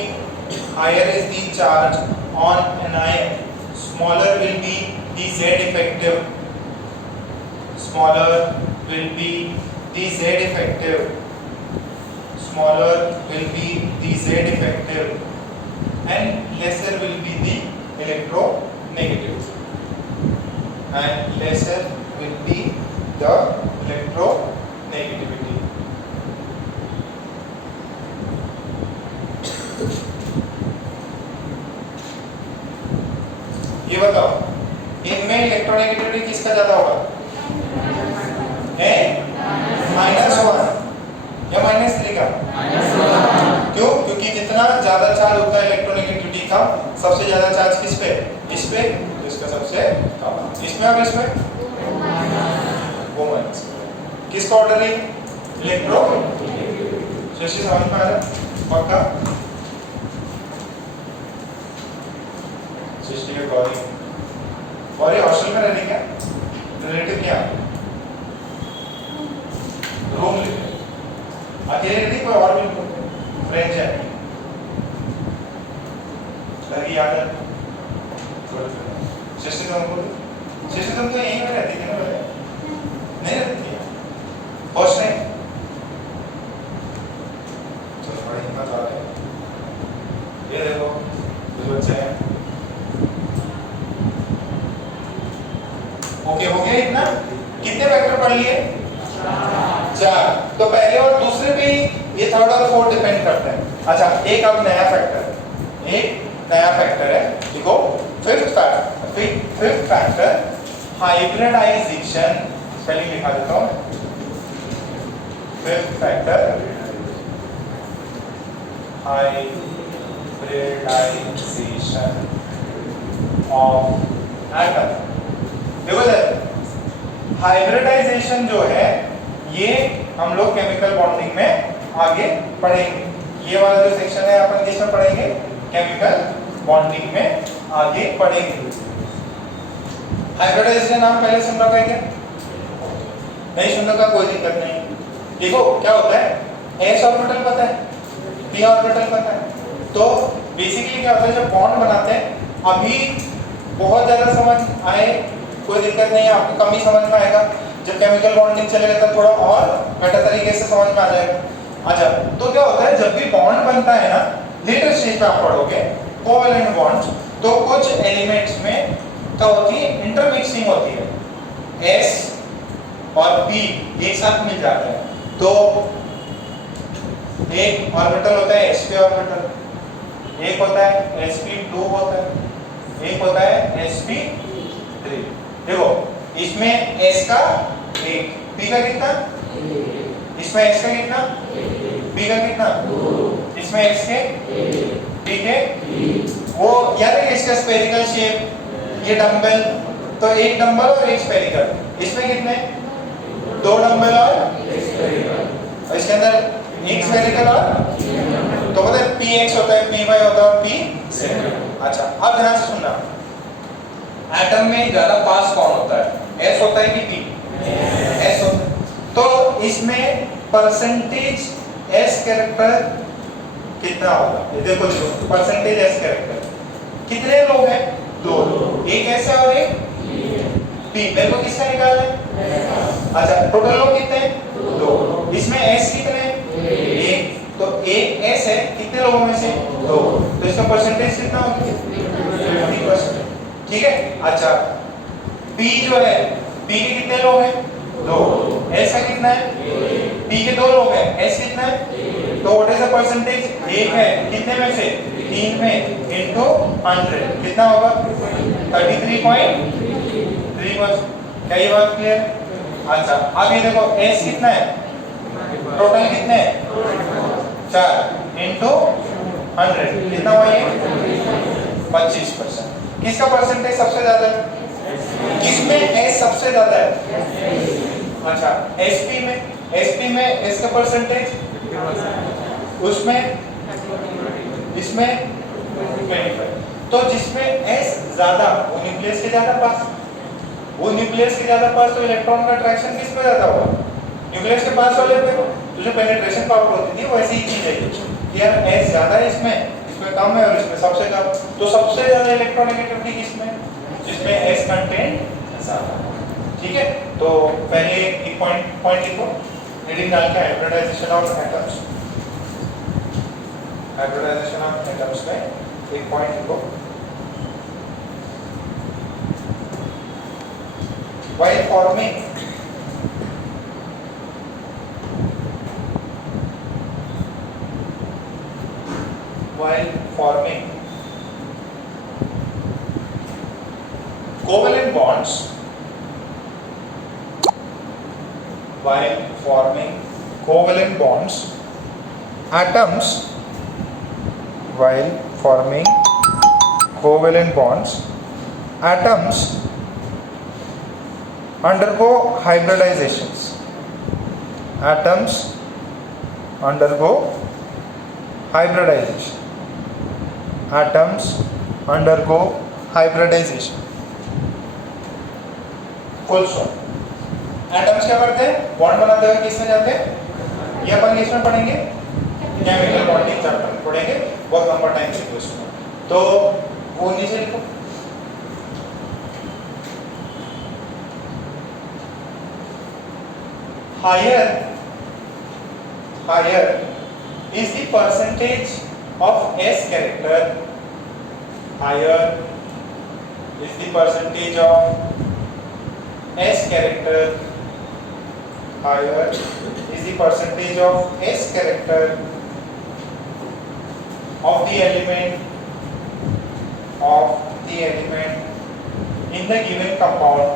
higher is the charge on anion. Smaller will be the Z effective. Smaller will be the Z effective. Smaller will be the Z effective, and lesser will be the electronegative. And lesser will be the electronegativity. ये बताओ, इनमें electronegativity किसका ज्यादा होगा? है -1 या -3 का? क्यों? क्योंकि जितना ज्यादा चार्ज होता है इलेक्ट्रोनेगेटिविटी का, सबसे ज्यादा चार्ज किस पे? इस पे. इसका सबसे कम. इसमें और इसमें वो माइनस. किसका ऑर्डर है? इलेक्ट्रो. जैसे समझ में आ रहा है? पक्का? सृष्टि के गौरी हॉस्टल में रहने क्या? रिलेटिव क्या? रूम लेते. अकेले रहती कोई और भी फ्रेंच है लगी आदत सिस्टम तो यहीं में रहती थी ना पहले नहीं रहती थी फर्स्ट टाइम चलो बड़ा हिम्मत वाला है ये देखो कुछ बच्चे हैं ओके हो गया इतना कितने वेक्टर पढ़ लिए 4 तो पहले और दूसरे पे ये थर्ड और फोर्थ डिपेंड करते हैं अच्छा एक अब नया फैक्टर है देखो फिफ्थ फैक्टर हाइब्रिडाइजेशन स्पेलिंग लिखा देता हूं fifth factor hybridisation of atom देखो हाइब्रिडाइजेशन जो है ये हम लोग केमिकल बॉन्डिंग में आगे पढ़ेंगे ये वाला जो सेक्शन है अपन किसमें पढ़ेंगे केमिकल बॉन्डिंग में आगे पढ़ेंगे हाइब्रिडाइजेशन नाम पहले सुन रखा है क्या नहीं सुन रखा कोई दिक्कत नहीं देखो क्या होता है s ऑर्बिटल पता है p ऑर्बिटल पता है तो बेसिकली क्या होता है जब बॉन्ड बनाते हैं अभी बहुत ज्यादा समझ आए कोई दिक्कत नहीं है आपको कम ही समझ में आएगा जब केमिकल बॉन्डिंग चलेगा तब थोड़ा और बेटर तरीके से समझ में आ जाएगा अच्छा तो क्या होता है जब भी बॉन्ड बनता है ना लेटर स्टेज पे आप पढ़ोगे कोवेलेंट बॉन्ड्स तो कुछ एलिमेंट्स में क्या होती है इंटरमिक्सिंग होती है S और P एक साथ मिल जाते हैं तो एक ऑर्बिटल होता है sp ऑर्बिटल एक होता है sp2 होता है एक होता है sp3 देखो इसमें S का एक P का कितना इसमें S का कितना P का कितना इसमें S के ठीक है वो याद है इसका स्फेरिकल शेप ये डंबल तो एक डंबल और एक स्फेरिकल इसमें कितने 2 डंबल और इसके अंदर एक स्फेरिकल और तो पता है px होता है py होता है p अच्छा अब ध्यान से सुनना एटम में ज्यादा पास कौन होता है s होता है कि p s होता है तो इसमें परसेंटेज s कैरेक्टर कितना होगा ये देखो परसेंटेज s कैरेक्टर कितने लोग हैं 2 एक s है और एक p मेरे को किसका निकालना है अच्छा टोटल लोग कितने हैं 2 इसमें s कितने हैं 1 तो एक s है कितने लोगों में से 2 तो इसका परसेंटेज कितना होगा 50% ठीक है अच्छा p जो है p के कितने लोग हैं 2 s का कितना है p के 2 लोग हैं s कितना है तो व्हाट इज द परसेंटेज 1 है कितने में से 3 में इनटू 100 कितना होगा 33.3% क्या ये बात क्लियर अच्छा अब ये देखो s कितना है टोटल कितने हैं 4 इनटू 100 कितना हुआ ये 25% किसका परसेंटेज सबसे ज्यादा है किसमें s सबसे ज्यादा है अच्छा sp में s का परसेंटेज उसमें इसमें 25 तो जिसमें s ज्यादा वो न्यूक्लियस के ज्यादा पास तो इलेक्ट्रॉन का अट्रैक्शन किस पे ज्यादा होगा न्यूक्लियस के पास वाले पे तो जो पेनिट्रेशन पावर होती थी वैसे ही चीज है कि यार s ज्यादा है इसमें कम है और इसमें सबसे कम तो सबसे ज्यादा इलेक्ट्रोनेगेटिविटी किसमें जिसमें s कंटेंट ज्यादा ठीक है तो पहले एक पॉइंट लिखो रीडिंग डाल के हाइब्रिडाइजेशन ऑफ एटम्स में एक पॉइंट लिखो while forming covalent bonds atoms undergo hybridizations full stop atoms क्या करते हैं बॉन्ड बनाते हुए किसमें जाते हैं ये अपन किसमें पढ़ेंगे केमिकल बॉन्डिंग चैप्टर में पढ़ेंगे, बहुत लंबा टाइम लिखो इसमें। तो वो नीचे लिखो, higher is the percentage of S character, higher is the percentage of S character, higher is the percentage of S character of the element in the given compound,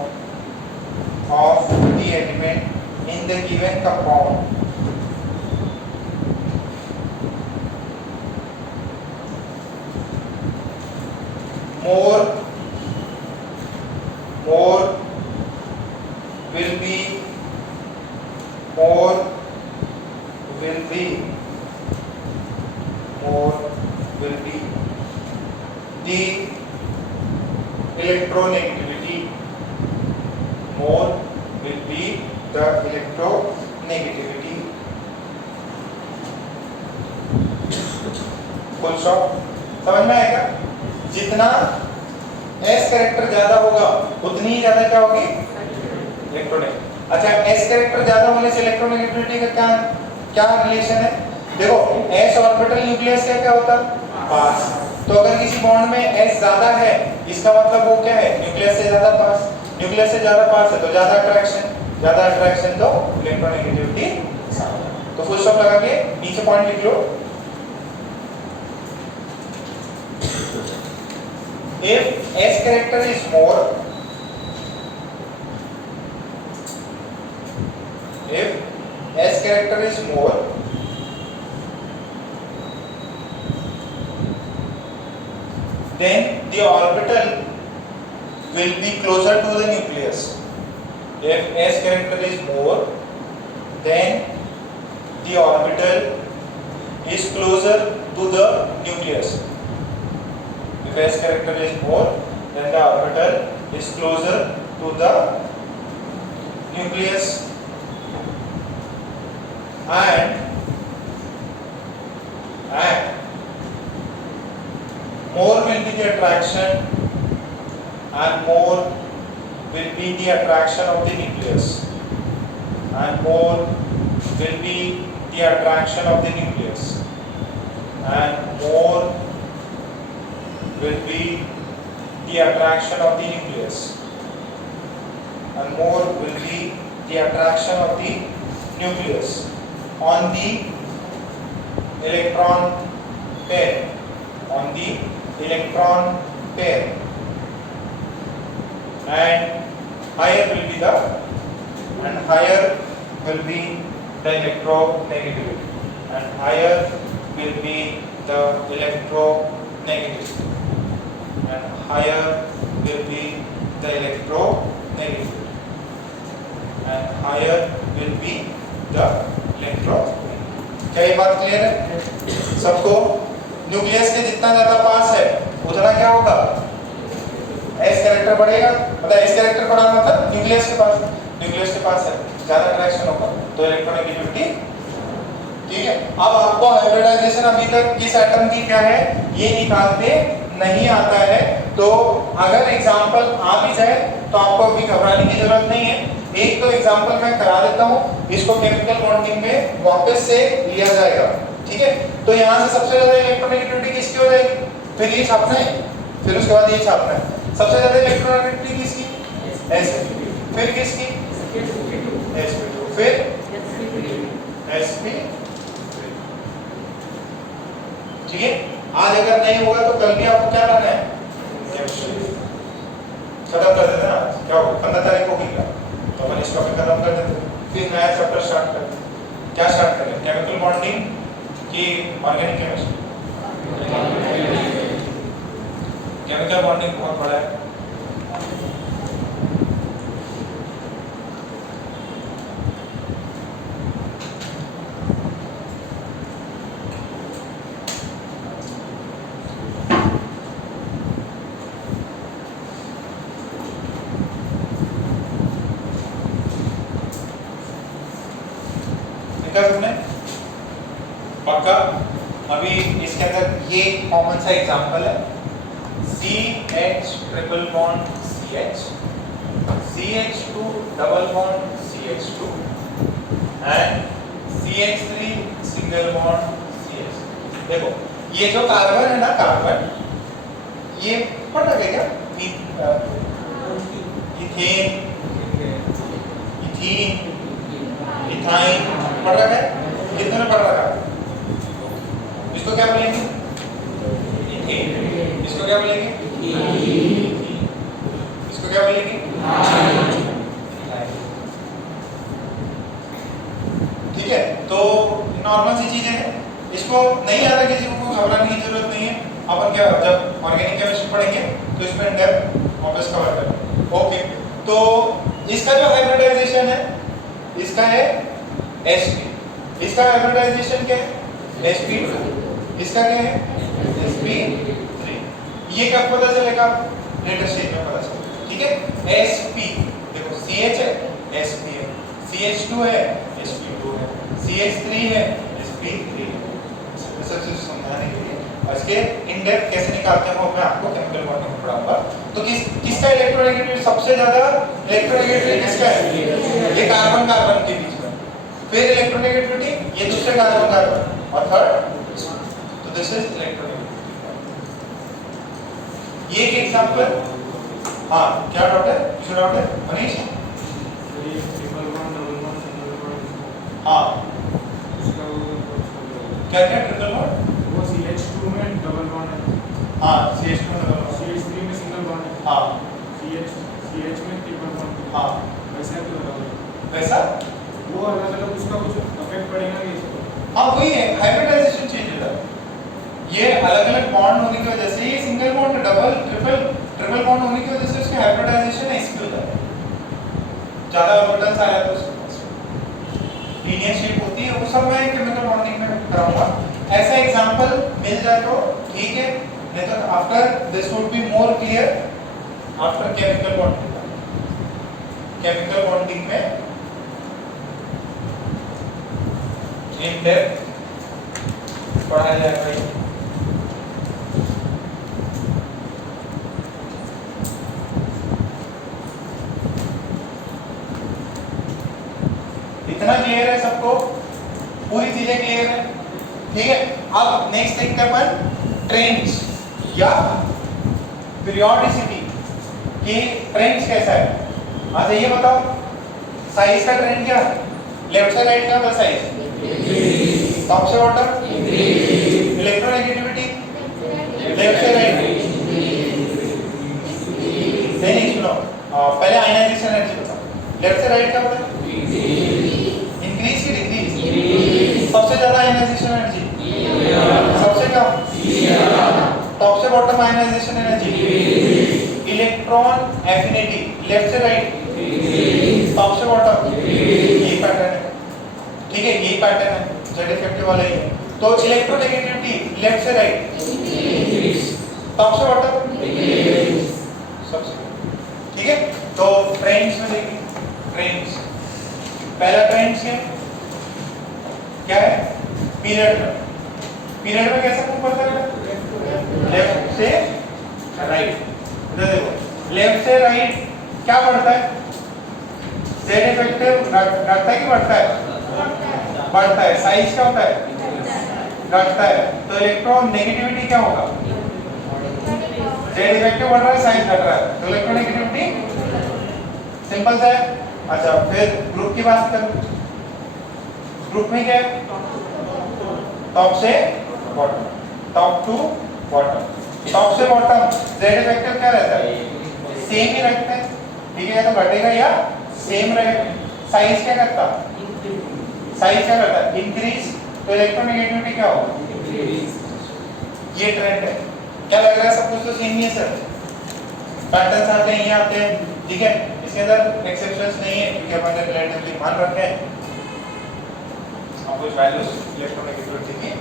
of the element in the given compound, more will be the electronegativity, more will be the electronegativity, full stop. समझ में आएगा? जितना S character ज्यादा होगा उतनी ही ज्यादा क्या होगी इलेक्ट्रोनेगेटिविटी। अच्छा, S कैरेक्टर ज्यादा होने से इलेक्ट्रोनेगेटिविटी का क्या रिलेशन है? देखो S ऑर्बिटल न्यूक्लियस का क्या होता है पास, तो अगर किसी बॉन्ड में S ज्यादा है इसका मतलब वो क्या है न्यूक्लियस से ज्यादा पास, न्यूक्लियस से ज्यादा पास है तो ज्यादा अट्रैक्शन तो इलेक्ट्रोनेगेटिविटी। तो फुल स्टॉप लगा के नीचे पॉइंट लिख लो, if S character is more, if S character is more, then the orbital will be closer to the nucleus. If S character is more, then the orbital is closer to the nucleus. If S character is more, then the orbital is closer to the nucleus, and more will be the attraction, and more will be the attraction of the nucleus, and more will be the attraction of the nucleus, and more will be the attraction of the nucleus, and more will be the attraction of the nucleus on the electron pair, on the electron pair, and higher will be the electronegativity, and higher will be the electronegativity, and higher will be the electronegativity, and higher will be the electronegativity। क्या ये बात clear है सबको? Nucleus के जितना ज्यादा पास है उतना क्या होगा S कैरेक्टर बढ़ेगा, मतलब S कैरेक्टर बढ़ा मतलब न्यूक्लियस के पास है ज्यादा अट्रैक्शन होगा तो इलेक्ट्रोनेगेटिविटी। ठीक है, अब आपको हाइब्रिडाइजेशन अभी तक किस एटम की क्या है ये निकालते नहीं आता है, तो अगर एग्जांपल आ भी जाए तो आपको अभी घबराने की जरूरत नहीं है। एक तो एग्जांपल मैं करा देता हूँ, इसको केमिकल बॉन्डिंग में वापस से लिया जाएगा। ठीक है, तो यहाँ से सबसे ज्यादा इलेक्ट्रोनेगेटिविटी किसकी हो जाएगी, फिर ये छापना है, फिर उसके बाद ये छापना है। सबसे ज्यादा इलेक्ट्रोनेगेटिविटी किसकी S, फिर किसकी sp2, फिर sp। ठीक है, आज अगर नहीं होगा तो कल भी आपको क्या करना है केमिस्ट्री खत्म कर देते ना। क्या होगा 15 तारीख को क्या तो अपन इस टॉपिक खत्म कर देते, फिर नया चैप्टर स्टार्ट करते। क्या स्टार्ट करें, केमिकल बॉन्डिंग की ऑर्गेनिक केमिस्ट्री? केमिकल बॉन्डिंग बहुत बड़ा है। देखा तुमने पक्का? अभी इसके अंदर ये कॉमन सा एग्जांपल है, CH triple bond CH, CH2 double bond CH2 and CH3 single bond CH। देखो ये जो कार्बन है ना, कार्बन ये पढ़ रखे क्या, इथेन, इथीन, इथाइन पढ़ रखा है, कितने ने पढ़ रखा है? इसको क्या बोलेंगे? इथेन। इसको क्या बोलेंगे? इथीन। इसको क्या बोलेंगे? ठीक है, तो नॉर्मल सी चीजें हैं, इसको नहीं आता किसी को घबराने की जरूरत नहीं है। अपन क्या जब ऑर्गेनिक केमिस्ट्री पढ़ेंगे तो इसमें इन डेप्थ वापस कवर करेंगे। ओके, तो इसका जो हाइब्रिडाइजेशन है इसका है sp, इसका हाइब्रिडाइजेशन क्या है? sp2, इसका क्या है? sp3। ये कब पता चलेगा? लेटर स्टेज में पता चलेगा। ठीक है, sp देखो ch है, sp है, ch2 है, sp2 है, ch3 है, sp3 है। सबसे समझाने के लिए और इसके इन डेप्थ कैसे निकालते हैं वो मैं आपको केमिकल बॉन्डिंग में पढ़ाऊंगा। तो किसका इलेक्ट्रोनेगेटिविटी सबसे ज्यादा इलेक्ट्रोनेगेटिविटी किसका है? ये कार्बन कार्बन के बीच में। फिर इलेक्ट्रोनेगेटिविटी ये दूसरे कार्बन कार्बन और थर्ड, तो दिस इज इलेक्ट्रोनेगेटिविटी। ये एक एग्जांपल। हां, क्या डाउट है? किसी डाउट है? मनीष? हां, क्या क्या ट्रिपल बॉन्ड? वो CH2 में डबल बॉन्ड है। हां, CH2 में डबल बॉन्ड, CH3 में सिंगल बॉन्ड है। हां, CH में ट्रिपल बॉन्ड है। हां, वैसा क्यों होगा? वैसा वो अलग अलग उसका कुछ इफेक्ट पड़ेगा कि इसको? हाँ वही है, हाइब्रिडाइजेशन चेंज होता है। ये अलग अलग बॉन्ड होने की वजह से, ये single bond double triple bond होने की वजह से उसकी हाइब्रिडाइजेशन ऐसी होता है। ज्यादा ऑर्बिटल्स आया तो लीनियर शेप होती है, वो सब मैं केमिकल बॉन्डिंग में कराऊंगा। ऐसा एग्जांपल मिल जाए तो ठीक है, नहीं तो after this would be more clear after chemical bonding. Chemical bonding में इन डेप्थ पढ़ाया जाएगा। इतना क्लियर है सबको? पूरी चीजें क्लियर है? ठीक है, अब नेक्स्ट देखते हैं अपन ट्रेंड्स या पीरियोडिसिटी कि ट्रेंड्स कैसा है। अच्छा ये बताओ, साइज का ट्रेंड क्या है? लेफ्ट से राइट क्या होगा साइज? टॉप से बॉटम? इलेक्ट्रोनेगेटिविटी लेफ्ट से राइट? नहीं सुनो, पहले आयनाइजेशन एनर्जी बताओ। लेफ्ट से राइट क्या होता है? इंक्रीज की डिक्रीज? सबसे ज्यादा आयनाइजेशन एनर्जी, सबसे कम? टॉप से bottom ionisation energy? Electron affinity left से राइट? टॉप से बॉटम? ये पैटर्न है। ठीक है, यही पैटर्न है, जेड इफेक्टिव वाला ही है। तो इलेक्ट्रोनेगेटिविटी लेफ्ट से राइट? टॉप से बॉटम? सबसे। ठीक है, तो ट्रेंड्स में देखिए, ट्रेंड्स पहला ट्रेंड्स क्या है? पीरियड में। पीरियड में कैसा मूव करता है? लेफ्ट से राइट। इधर देखो, लेफ्ट से राइट क्या बढ़ता है? जेड इफेक्टिव घटता है कि बढ़ता है? बढ़ता है। साइज क्या होता है? घटता है। तो इलेक्ट्रॉन नेगेटिविटी क्या होगा? जेड इफेक्टिव बढ़ रहा है, साइज घट रहा है, तो इलेक्ट्रोनेगेटिविटी सिंपल सा है। अच्छा फिर ग्रुप की बात करें, ग्रुप में क्या है? टॉप से bottom, top to bottom. Top से बॉटम जेड इफेक्टिव क्या रहता है? सेम ही रहता है। ठीक है, तो घटेगा या सेम रहेगा। साइज क्या करता? साइज क्या करता है? इंक्रीज। तो इलेक्ट्रोनेगेटिविटी क्या होगा? ये ट्रेंड है। क्या लग रहा है? सब कुछ तो सेम ही है सर, पैटर्न्स आते हैं, ये आते हैं। ठीक है, इसके अंदर एक्सेप्शंस नहीं है क्योंकि अपन ने रिलेटिवली मान रखे हैं अब कुछ वैल्यूज इलेक्ट्रोनेगेटिविटी की।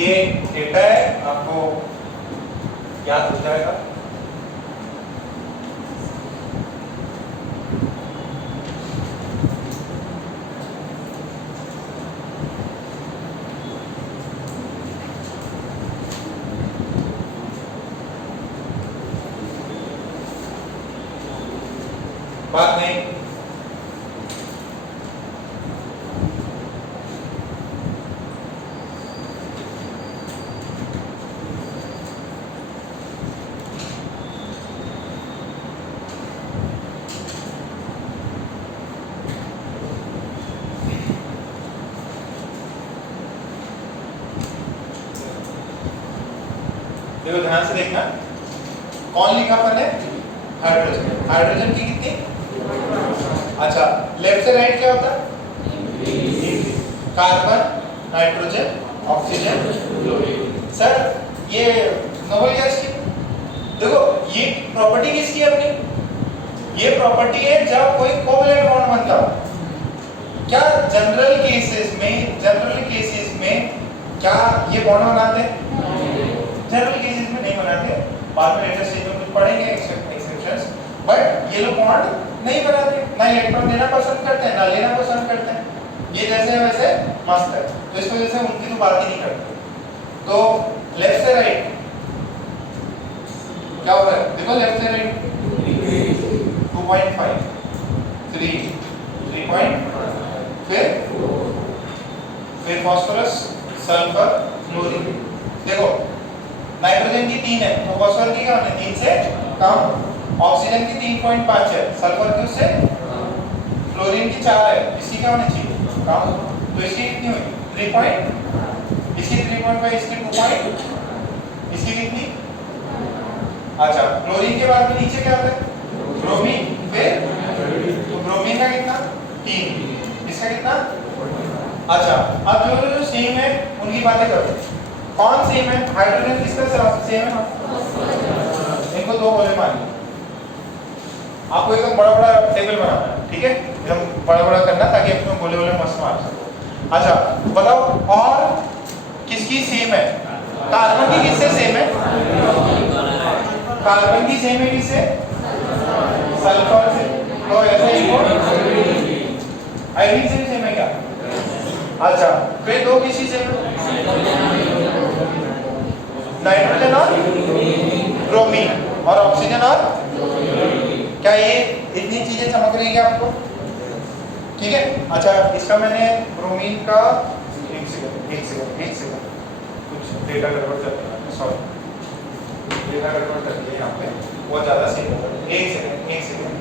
ये डेटा है, आपको याद हो जाएगा। बात नहीं। देखो ध्यान से देखना, कौन लिखा अपन ने? हाइड्रोजन। हाइड्रोजन की कितनी? अच्छा, लेफ्ट से राइट क्या होता है? Carbon, nitrogen, oxygen, chlorine. Sir ये नोबल गैस की, देखो ये प्रॉपर्टी किसकी है अपनी? ये प्रॉपर्टी है जब कोई कोवैलेंट बॉन्ड बनता हो। क्या जनरल केसेस में क्या ये बॉन्ड बनाते हैं? जनरल केसेस में नहीं बनाते, बाद में लेटेस्ट स्टेज में कुछ पढ़ेंगे एक्सेप्शंस, बट ये लोग बॉन्ड नहीं बनाते, ना इलेक्ट्रॉन देना पसंद करते हैं ना लेना पसंद करते हैं। ये जैसे है वैसे मस्त है, तो इस वजह से उनकी तो बात ही नहीं करते। तो लेफ्ट से राइट क्या हो रहा है? देखो लेफ्ट से राइट 2.5 3 3.5 फिर फास्फोरस, सल्फर, क्लोरीन। देखो नाइट्रोजन की 3 है तो फास्फोरस की क्या होनी? 3 से कम। ऑक्सीजन की 3.5 है, सल्फर की उससे, क्लोरीन की 4 है, इसकी क्या होनी चाहिए? कम। तो इसकी कितनी हुई? 3. इसकी 3.5, इसकी 2. इसकी कितनी? अच्छा, क्लोरीन के बाद में नीचे क्या आता है? ब्रोमीन। फिर तो ब्रोमीन का कितना? 3। इसका कितना? अच्छा, अब जो सेम है उनकी बातें करते हैं। कौन सेम है? हाइड्रोजन किसका सेम है? इनको दो गोले मानिए। आपको एकदम बड़ा बड़ा टेबल बनाना है, ठीक है? एकदम बड़ा बड़ा करना ताकि अपने गोले गोले मस्त मार सको। अच्छा बताओ, और किसकी सेम है? कार्बन की किससे सेम है? कार्बन की सेम है किससे? सल्फर से। तो ऐसे ही आयोडीन से भी सेम है क्या? अच्छा, फिर दो किसी से? नाइट्रोजन और ब्रोमीन, और ऑक्सीजन और, क्या ये इतनी चीजें समझ रही है आपको? ठीक है। अच्छा, इसका मैंने ब्रोमीन का एक सेकंड कुछ डेटा गड़बड़ कर दिया, सॉरी डेटा गड़बड़ कर दिया यहाँ पे, बहुत ज्यादा सेव हो गया। एक सेकंड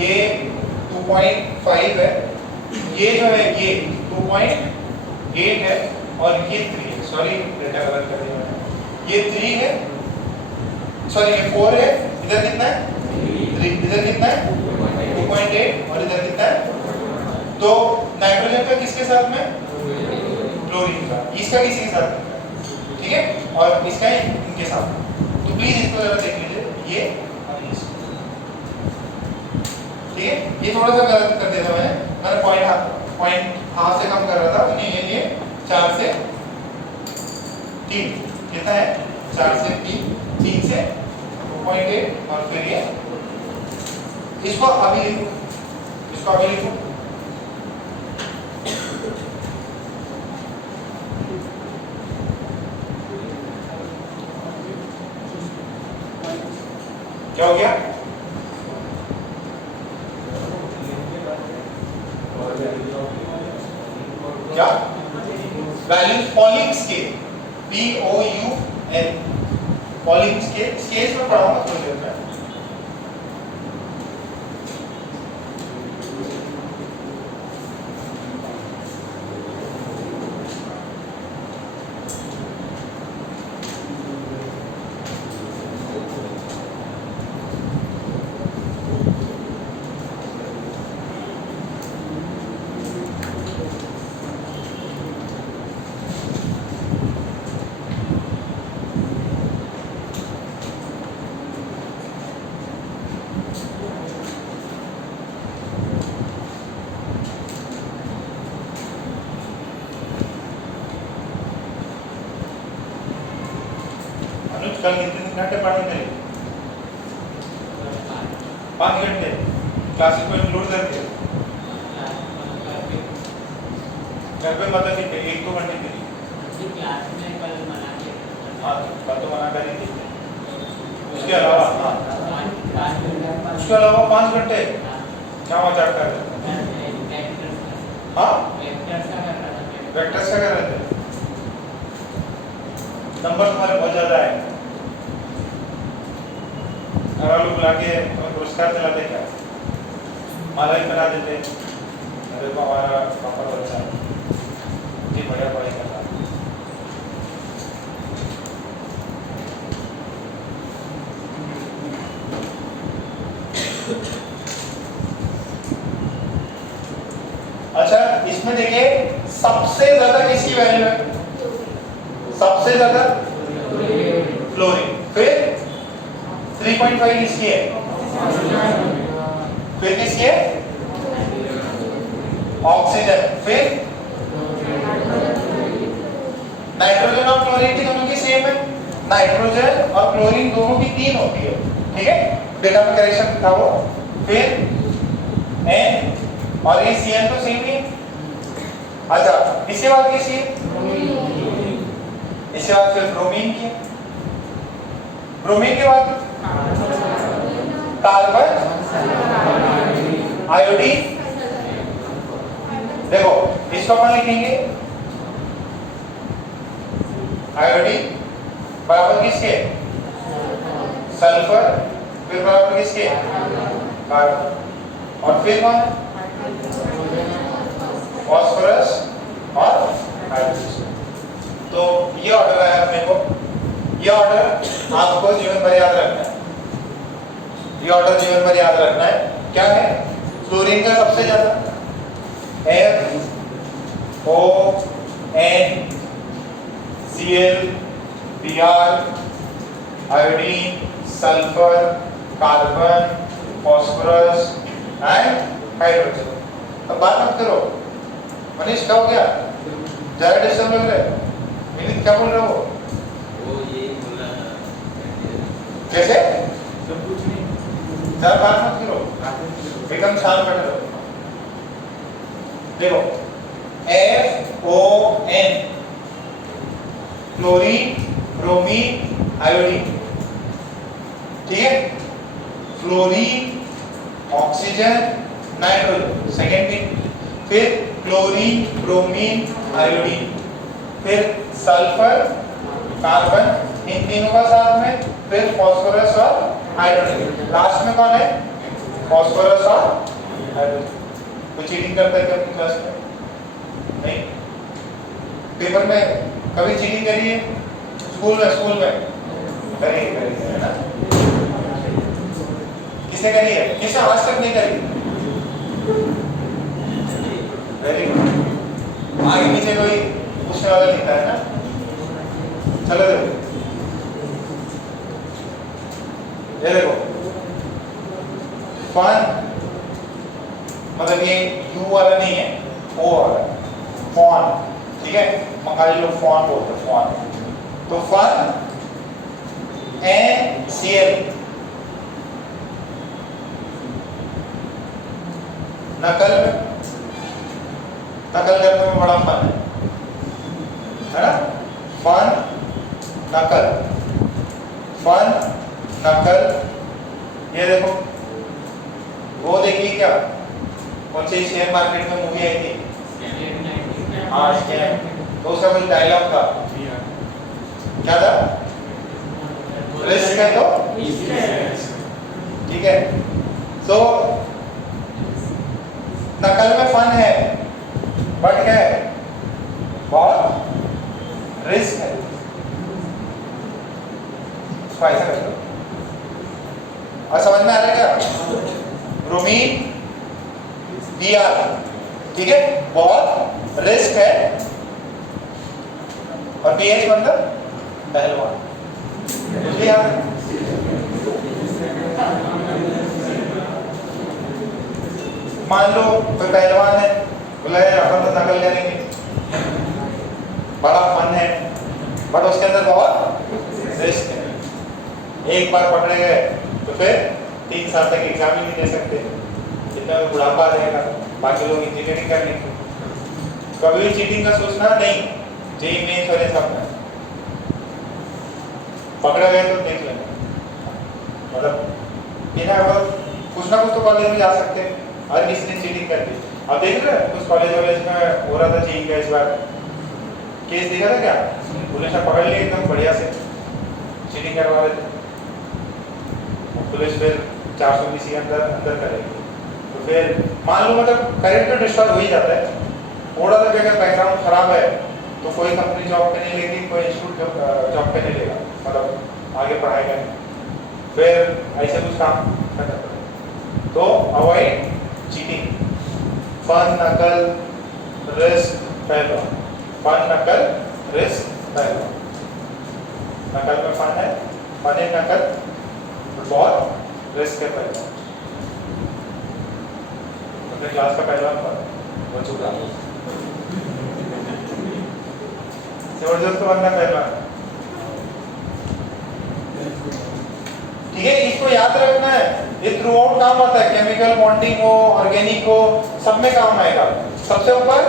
ये 2.5 है, ये जो है ये 2.8 है, और ये 3 है। सॉरी डेटा गलत कर दिया मैंने, ये 3 है, सॉरी ये 4 है। इधर कितना है? 3। इधर कितना है? 2.8, और इधर कितना है? तो नाइट्रोजन का किसके साथ में? क्लोरीन का। इसका किसी के साथ में? ठीक है, और इसका इनके साथ। तो प्लीज इसको जरा देख लीजिए, ये ठीक है। ये थोड़ा सा गलत कर दिया था मैंने पॉइंट हाफ से कम कर रहा था, ये लिए 4 से 3 कितना है? 4 से 3 से 2.8, और फिर ये इसको अभी लिखो, क्या हो गया? क्या values? Polling scale, POUL, polling scale. Scales में पढ़ाऊंगा थोड़ी देर में। कल कितने घंटे पढ़ाई करी? 5 घंटे क्लासेस को इंक्लूड करके घर पे मतलब कि 1-2 घंटे करी। क्लास में कल मना के हाँ कल तो मना करी थी। उसके अलावा हाँ उसके अलावा 5 घंटे क्या मजाक कर रहे थे? हाँ वेक्टर्स का कर रहे थे। नंबर तुम्हारे बहुत ज्यादा है। घर वालों बुला के तुम्हें पुरस्कार दिलाते क्या? माला ही बना देते। अरे को हमारा पापा बच्चा इतनी बढ़िया पढ़ाई कर रहा। अच्छा इसमें देखिए सबसे ज्यादा किसकी वैल्यू है? सबसे ज्यादा फ्लोरीन। फिर 3.5 किसकी है? फिर किसकी है? ऑक्सीजन। फिर नाइट्रोजन और क्लोरीन की दोनों की सेम है। नाइट्रोजन और क्लोरीन दोनों की 3 होती है। ठीक है डेटा में करेक्शन था वो। फिर N और ये Cn तो सेम ही है। अच्छा इसके बाद किसकी है? इसके बाद फिर ब्रोमीन की है। ब्रोमीन के बाद कार्बन आयोडीन। देखो इसको अपन लिखेंगे आयोडीन बराबर किसके? सल्फर। फिर बराबर किसके? कार्बन। और फिर कौन? फॉस्फोरस और हाइड्रोजन। तो ये ऑर्डर आया अपने को। ये ऑर्डर आपको जीवन भर याद रखना है। ये ऑर्डर जीवन भर याद रखना है। क्या है? फ्लोरीन का सबसे ज्यादा FON Cl Br iodine sulphur carbon phosphorus and hydrogen. अब बात मत करो मनीष क्या हो गया? ज्यादा डिस्टर्ब लग रहा है। विनीत क्या बोल रहे हो? वो ये बोला कैसे? सब कुछ नहीं ज्यादा बात मत करो एकदम शांत बैठे रहो। देखो FON क्लोरीन ब्रोमीन आयोडीन। ठीक है fluorine oxygen nitrogen second thing. फिर क्लोरीन ब्रोमीन आयोडीन। फिर सल्फर कार्बन इन तीनों का साथ में। फिर फॉस्फोरस और हाइड्रोजन। लास्ट में कौन है? फॉस्फोरस और हाइड्रोजन। कोई चीटिंग करता है क्या अपनी क्लास में? नहीं। पेपर में कभी चीटिंग करी है? स्कूल में करी है ना? किसने करी है? किसने आज तक नहीं करी? Very good. आगे पीछे कोई पूछने वाला लिखा है ना? चलो देखो ये देखो फन मतलब ये यू वाला नहीं है ओ वाला फॉन। ठीक है बंगाली लोग फॉन बोलते हैं फॉन। तो फन NCl नकल करने में बड़ा फन है ना? फन नकल ये देखो वो देखिए क्या कौन सी शेयर मार्केट में मूवी आई थी? हाँ स्कैम। तो उसका कुछ डायलॉग था क्या था? रिस्क है तो ठीक है। तो नकल में फन है बट क्या है? बहुत रिस्क है। इसको ऐसा कर लो और समझ में आ रहा है क्या? ब्रोमीन Br ठीक है बहुत रिस्क है। और BH मतलब पहलवान। मान लो कोई पहलवान है बोला अपन तो नकल करेंगे बड़ा फन है बट उसके अंदर बहुत रिस्क है। एक बार पकड़े गए तो फिर 3 साल तक एग्जाम ही नहीं दे सकते, इतना बुढ़ापा आ जाएगा, बाकी लोग इंजीनियरिंग कर लेंगे। कभी भी चीटिंग का सोचना नहीं, जेईई मेंस और ये सब में पकड़े गए तो देख लेंगे, मतलब बिना कुछ ना कुछ तो कॉलेज में जा सकते हैं, हर किसी ने चीटिंग कर दी। अब देख रहे हैं कुछ कॉलेज में हो रहा था जेईई का इस बार केस देखा था क्या, पुलिस ने पकड़ लिया एकदम बढ़िया से चीटिंग करवा रहे थे, पुलिस फिर 420 के अंदर करेगी। तो फिर मान लो मतलब करियर तो डिस्ट्रॉय हो ही जाता है, थोड़ा सा भी अगर बैकग्राउंड खराब है तो कोई कंपनी जॉब पे नहीं लेगी, कोई इंस्टीट्यूट जॉब पे नहीं लेगा, मतलब आगे पढ़ाएगा नहीं, फिर ऐसे कुछ काम करना पड़ेगा। तो अवॉइड चीटिंग, फन नकल रिस्क पहलवान, फन नकल रिस्क पहलवान। नकल में फन है, फन इन नकल, बहुत रिस्क है पहलवान। अपने क्लास का पहलवान कौन वो चुका जबरदस्त बनना पहलवान, ठीक है। इसको याद रखना है, ये थ्रू आउट काम आता है, केमिकल बॉन्डिंग हो, ऑर्गेनिक हो, सब में काम आएगा। सबसे ऊपर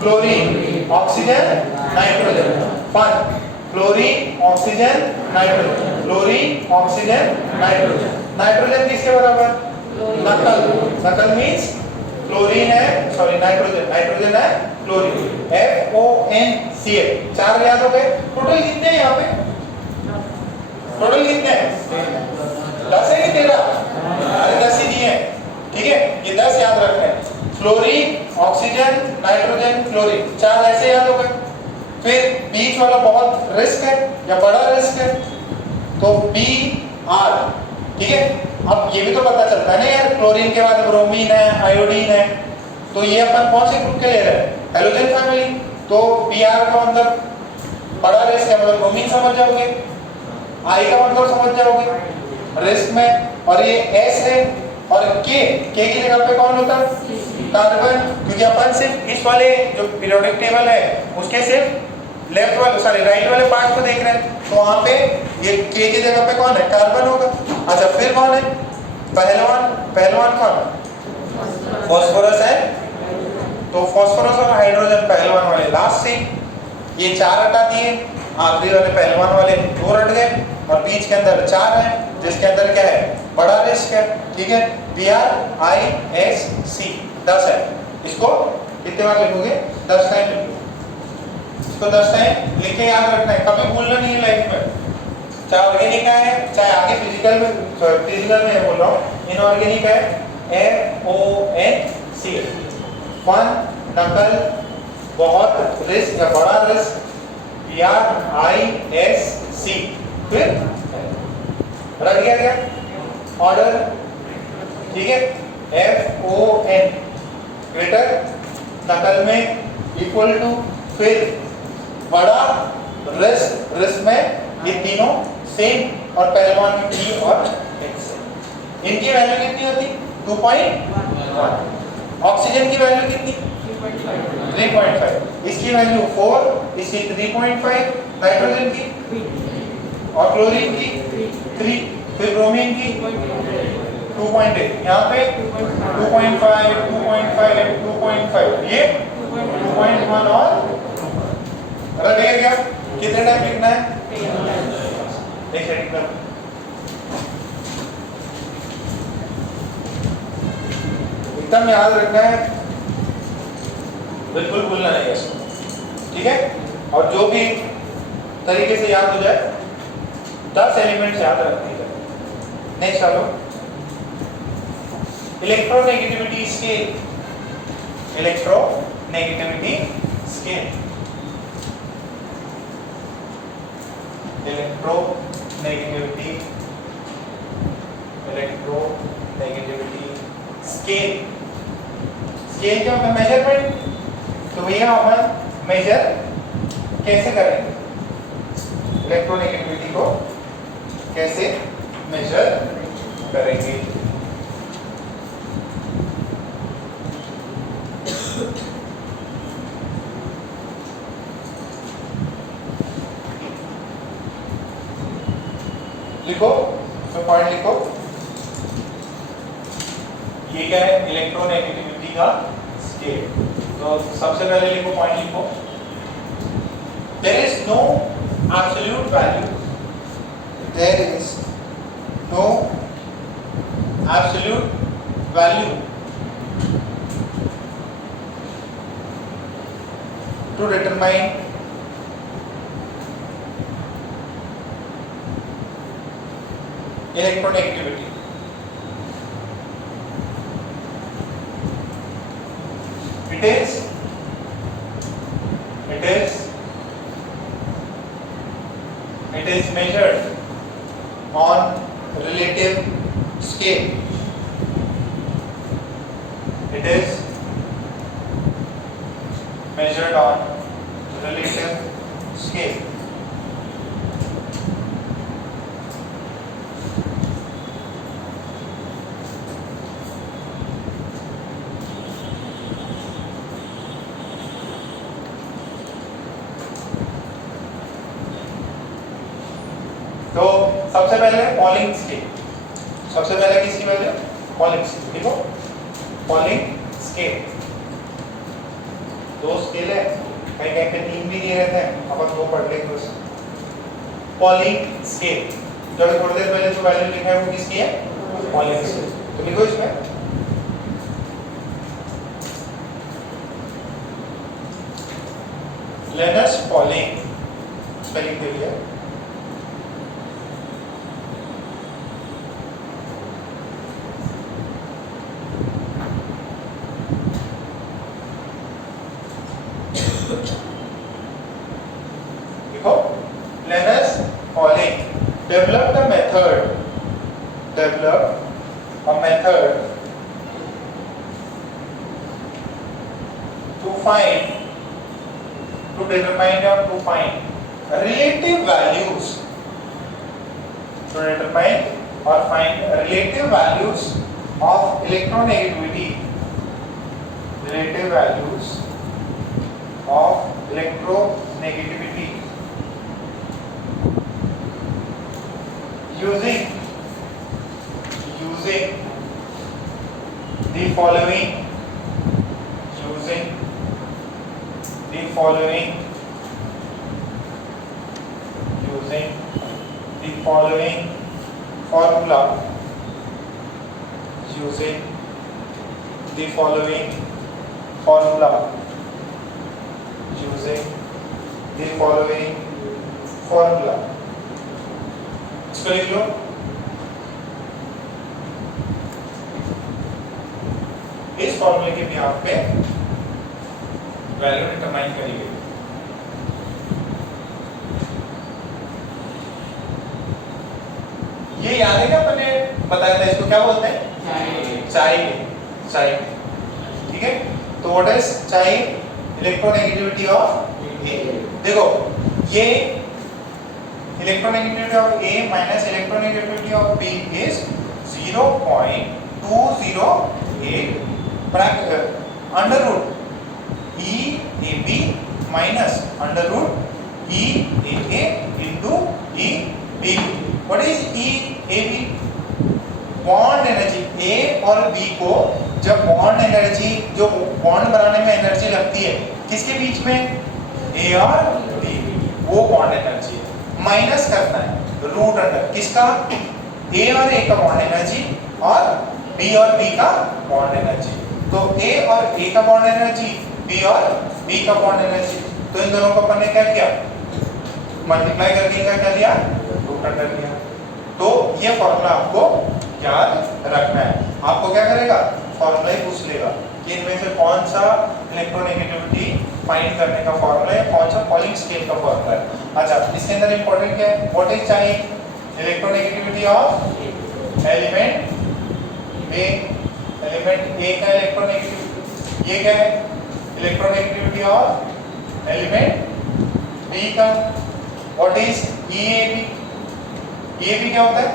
क्लोरीन ऑक्सीजन नाइट्रोजन, फन chlorine oxygen nitrogen, chlorine oxygen nitrogen, nitrogen किसके बराबर, नकल, नकल मींस क्लोरीन है, सॉरी नाइट्रोजन, नाइट्रोजन है क्लोरीन, FONCl, 4 याद हो गए। टोटल कितने हैं यहाँ पे, टोटल कितने हैं, 10 है कि 13, अरे 10 ही दिए हैं, ठीक है, ये 10 याद रखने हैं, फ्लोरीन ऑक्सीजन नाइट्रोजन क्लोरीन, 4 ऐसे याद हो गए। फिर बीच वाला बहुत रिस्क है या बड़ा रिस्क है तो BR, ठीक है। अब ये भी तो पता चलता है ना यार, क्लोरीन के बाद ब्रोमीन है, आयोडीन है, तो ये अपन कौन से ग्रुप के ले रहे हैं, हैलोजन फैमिली, तो BR का मतलब बड़ा रिस्क है, मतलब ब्रोमीन समझ जाओगे, I का मतलब समझ जाओगे रिस्क में, और ये S है, और K की जगह पे कौन होता है, कार्बन, क्योंकि अपन सिर्फ इस वाले जो पीरियोडिक टेबल है उसके सिर्फ लेफ्ट वाले सॉरी राइट वाले पार्ट को देख रहे हैं, तो वहां पे ये K की जगह पे कौन है, कार्बन होगा। अच्छा फिर कौन है, पहलवान, पहलवान कौन, फास्फोरस है, तो फास्फोरस और हाइड्रोजन पहलवान वाले लास्ट से, ये 4 हटा दिए, आखिरी वाले पहलवान वाले 2 रट गए, और बीच के अंदर 4 है जिसके अंदर क्या है, बड़ा रिस्क है, ठीक है, BRISC 10 है। इसको कितने बार लिखोगे, 10 टाइम लिखोगे, इसको 10 टाइम लिख के याद रखना है, कभी भूलना नहीं है लाइफ में, चाहे ऑर्गेनिक है चाहे आगे फिजिकल में बोल रहा हूँ, इनऑर्गेनिक है FONCl, फन नकल बहुत रिस्क या बड़ा रिस्क BRISC, फिर रख दिया गया ऑर्डर, ठीक है, FON ग्रेटर नकल में इक्वल टू, फिर बड़ा रिस्क, रिस्क में ये तीनों सेम, और पहलवान में P और X, इनकी वैल्यू कितनी होती, 2.1, ऑक्सीजन की वैल्यू कितनी 3.5, इसकी वैल्यू 4, इसकी 3.5, नाइट्रोजन की और क्लोरीन की 3, फिर ब्रोमीन की 2.8, यहाँ पे 2.5, 2.5, 2.5, ये 2.1 और रख दिया गया। कितने टाइम लिखना है, एक सेकंड, एकदम याद रखना है, बिल्कुल भूलना नहीं है इसको, ठीक है। और जो भी तरीके से याद हो जाए, 10 एलिमेंट्स याद रखने हैं। नेक्स्ट आ लो, electronegativity scale, electronegativity scale, electronegativity scale, scale क्या होता है, मेजरमेंट, तो भैया अपन मेजर कैसे करेंगे, इलेक्ट्रोनेगेटिविटी को कैसे मेजर करेंगे, लिखो, इसमें पॉइंट लिखो। ये क्या है? इलेक्ट्रोनेगेटिविटी का स्केल। तो सबसे पहले लिखो, पॉइंट लिखो, there is no absolute value, there is no absolute value to determine electronegativity. It is measured on relative scale. It is measured on relative scale. तो सबसे पहले पॉलिंग स्केल, सबसे पहले किसकी वैल्यू? Polling scale. देखो polling scale, दो scale है, कहीं कहीं पे तीन भी दिए रहते हैं, अपन दो पढ़ लेंगे उससे। पॉलिंग स्केल, जो थोड़ी देर पहले जो वैल्यू लिखा है वो किसकी है? Polling scale. तो लिखो इसमें लेनस पॉलिंग, स्पेलिंग के लिए Linus Pauling developed a method to determine or to find relative values, to determine or find relative values of electronegativity, relative values of electronegativity using the following formula, इसको लिख लो। इस फॉर्मूले के भी यहाँ पे वैल्यू डिटरमाइन करी गई। ये याद है क्या अपने बताया था, इसको क्या बोलते हैं? चाइल्ड। ठीक है, तो what is child electronegativity of A? देखो ये electronegativity of A minus electronegativity of B is 0.208 under root EAB minus under root EAA into EBB. What is EAB? Bond energy. A और B को जब bond energy, जो bond बनाने में energy लगती है किसके बीच में? A और B, वो बॉन्ड एनर्जी माइनस करना है रूट अंडर किसका? A और A का बॉन्ड एनर्जी और B और B का बॉन्ड एनर्जी। तो A और A का बॉन्ड एनर्जी, B और B का बॉन्ड एनर्जी, तो इन दोनों को अपन ने क्या किया? मल्टीप्लाई करके इनका क्या लिया? रूट अंडर लिया। तो ये फॉर्मूला आपको याद रखना है। आपको क्या करेगा? फॉर्मूला ही पूछ लेगा कि इनमें से कौन सा इलेक्ट्रोनेगेटिविटी फाइंड करने का फॉर्मूला है, कौन सा पॉलिंग स्केल का फॉर्मूला है। अच्छा, इसके अंदर इंपॉर्टेंट क्या है? What is child electronegativity of element A, element A का इलेक्ट्रोनेगेटिविटी, ये क्या है? इलेक्ट्रोनेगेटिविटी ऑफ एलिमेंट B का। What is EAB? EAB क्या होता है?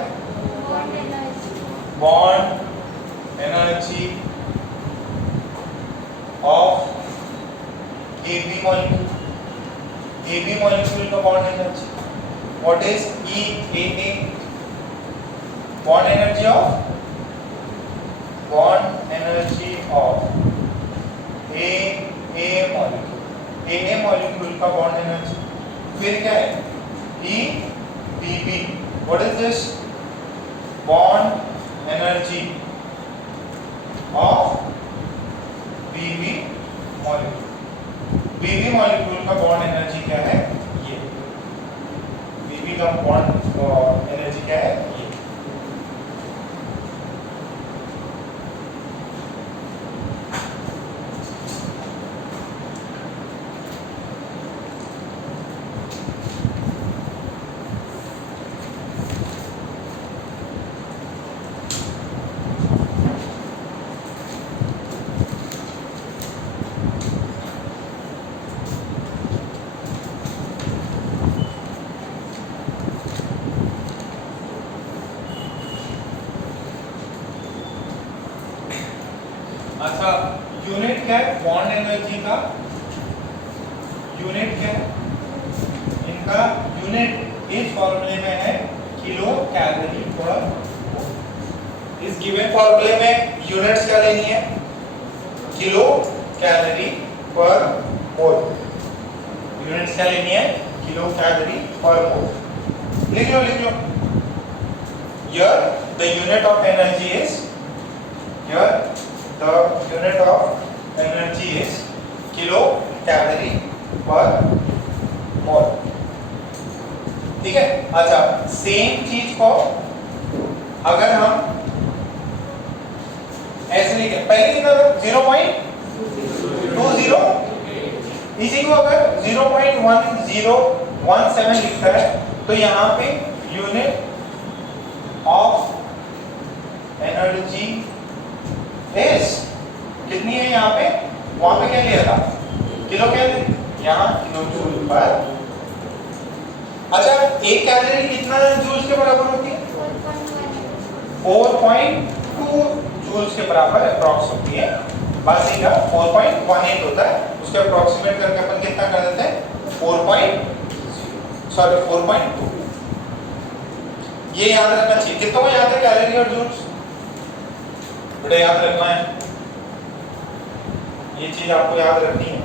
Bond energy of AB molecule, AB molecule का bond energy. What is EAA? Bond energy of A molecule का बॉन्ड एनर्जी, फिर क्या है E B B, what is this bond energy of BB molecule, BB molecule का bond energy क्या है, ये बीबी का बॉन्ड एनर्जी क्या है, ये। अच्छा, यूनिट क्या है बॉन्ड एनर्जी का, यूनिट क्या है इनका, यूनिट इस फॉर्मूले में है किलो कैलोरी पर मोल। इस गिवन फॉर्मूले में यूनिट्स क्या लेनी है, किलो कैलोरी पर मोल, यूनिट्स क्या लेनी है, किलो कैलोरी पर मोल। लिख लो here the unit of energy is, here the unit of energy is kilo calorie पर मोल, ठीक है। अच्छा, सेम चीज को अगर हम ऐसे लिखे, पहले कितना था 0.20, इसी को अगर 0.1017 लिखता है तो यहाँ पे यूनिट ऑफ एनर्जी इज कितनी है, यहाँ पे वहां पे क्या लिया था किलो कैलोरी, यहाँ किलो जूल पर। अच्छा, एक कैलोरी कितना जूल्स के बराबर होती है, 4.2 जूल्स के बराबर अप्रॉक्स होती है। बाकी का 4.18 होता है, उसके अप्रोक्सीमेट करके अपन कितना कर देते हैं 4.2। ये याद रखना चाहिए, कितनों को याद है कैलोरी और जूल्स, बड़े याद रखना है, ये चीज आपको याद रखनी है।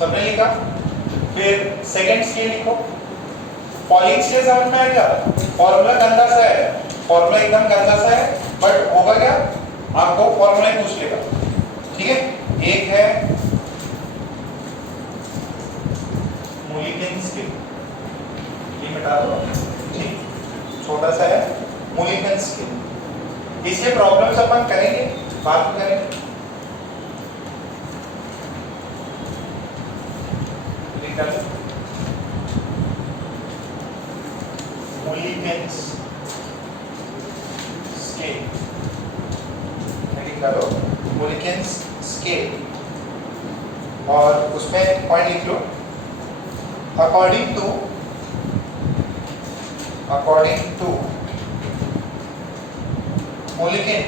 सबने लिखा, फिर सेकंड स्केल लिखो। पॉलिंग स्केल समझ में आएगा, फॉर्मूला गंदा सा है, फॉर्मूला एकदम गंदा सा है, बट होगा क्या, आपको फॉर्मूला ही पूछ लेगा, ठीक है। एक है मोलिकन स्केल, ये मिटा दो, ठीक, छोटा सा है मोलिकन स्केल। इसके प्रॉब्लम्स अपन करेंगे, बात करेंगे। मोलिकन्स स्केल, करो मोलिकन्स स्केल, और उसमें पॉइंट लिख लो, according to Mulliken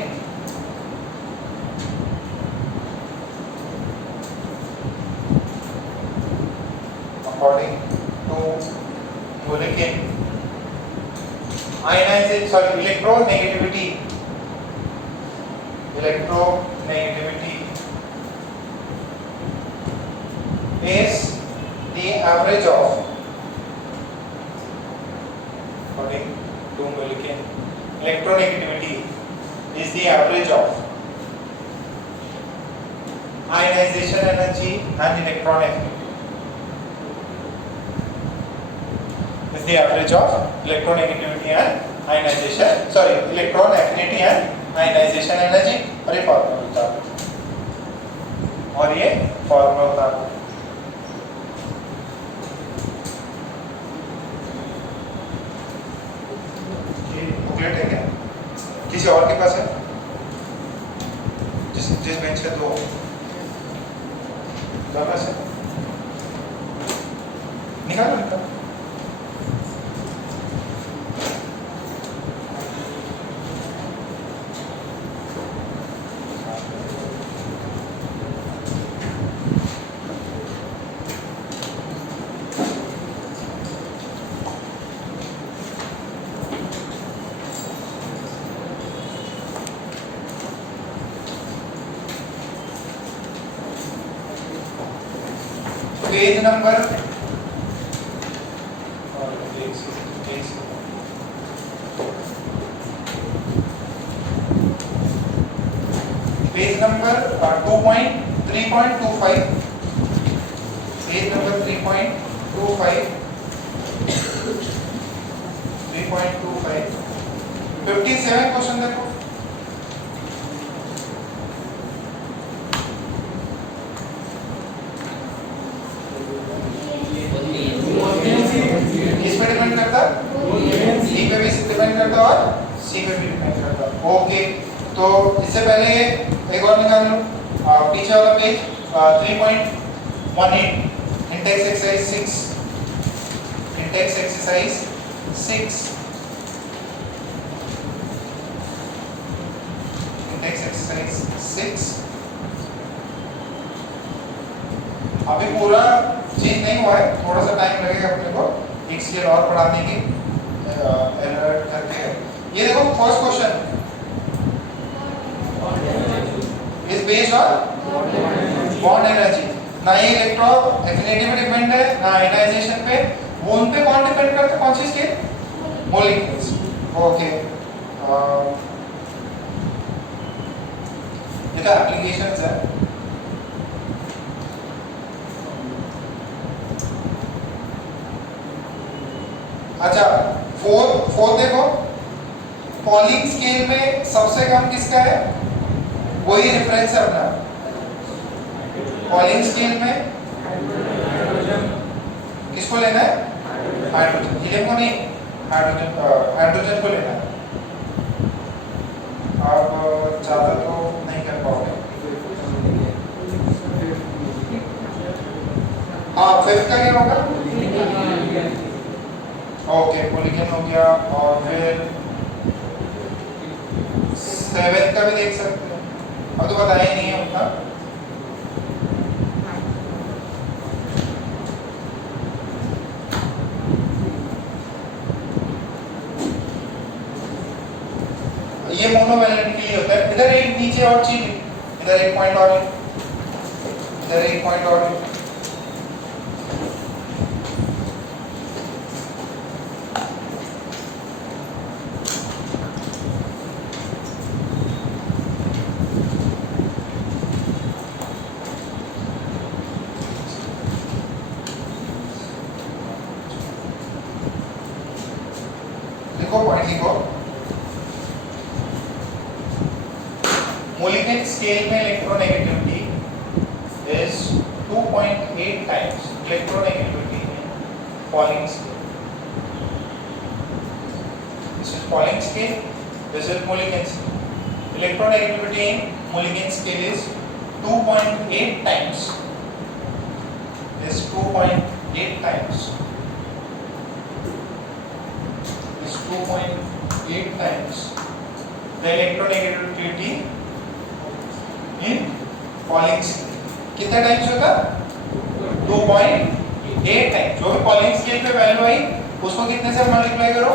ionization, sorry, electronegativity is the average of, according to Millikan, electronegativity is the average of ionization energy and electron affinity, is the average of electronegativity and ionisation sorry electron affinity and ionisation energy, और ये formula होता है, और ये formula होता है। ये booklet है क्या किसी और के पास है? जिस बेंच पे दो पास है, निकालो निकालो। Page number page number 3.25, page number 3.25 57 question देखो। किस पे डिपेंड करता है? सी पे भी डिपेंड करता है और सी पे भी डिपेंड करता है। ओके, तो इससे पहले एक और निकाल लो पीछे वाला page 3.18 index exercise 6, index exercise 6, index exercise 6। अभी पूरा चीज नहीं हुआ है, थोड़ा सा टाइम लगेगा अपने को एक स्केल और पढ़ाने की अलर्ट करके। ये देखो first question is based on bond energy. ना ये इलेक्ट्रो एफिनिटी पे डिपेंड है ना आयनाइजेशन पे, वो उन पे कौन डिपेंड करता है, कौन सी स्केल? मॉलिक्यूल्स। ओके, ये का एप्लीकेशंस है। अच्छा, फोर देखो, पॉलिंग स्केल में सबसे कम किसका है? वही रेफरेंस है अपना। पॉलिंग स्केल में किसको लेना है? हाइड्रोजन। हीलियम को नहीं, हाइड्रोजन को लेना है। आप ज्यादा तो नहीं कर पाओगे। हाँ, फिफ्थ का क्या होगा? ओके, पॉलीगन हो गया, और फिर सेवेंथ का भी देख सकते हैं, अब तो बताया ही नहीं है उतना। ये मोनोवैलेंट के लिए होता है। इधर एक नीचे और चीज, इधर एक पॉइंट और, इधर एक पॉइंट और। पॉइंट लिखो, मोलिक्यूलर स्केल में electronegativity is 2.8 times electronegativity in Pauling scale. This is Pauling scale, this is Mulligan scale. Electronegativity in Mulligan scale is 2.8 times. Is 2.8 times. 2.8 times the electronegativity in Pauling scale. कितना times होगा? 2.8 times. जो भी Pauling scale पे value आई उसको कितने से multiply करो?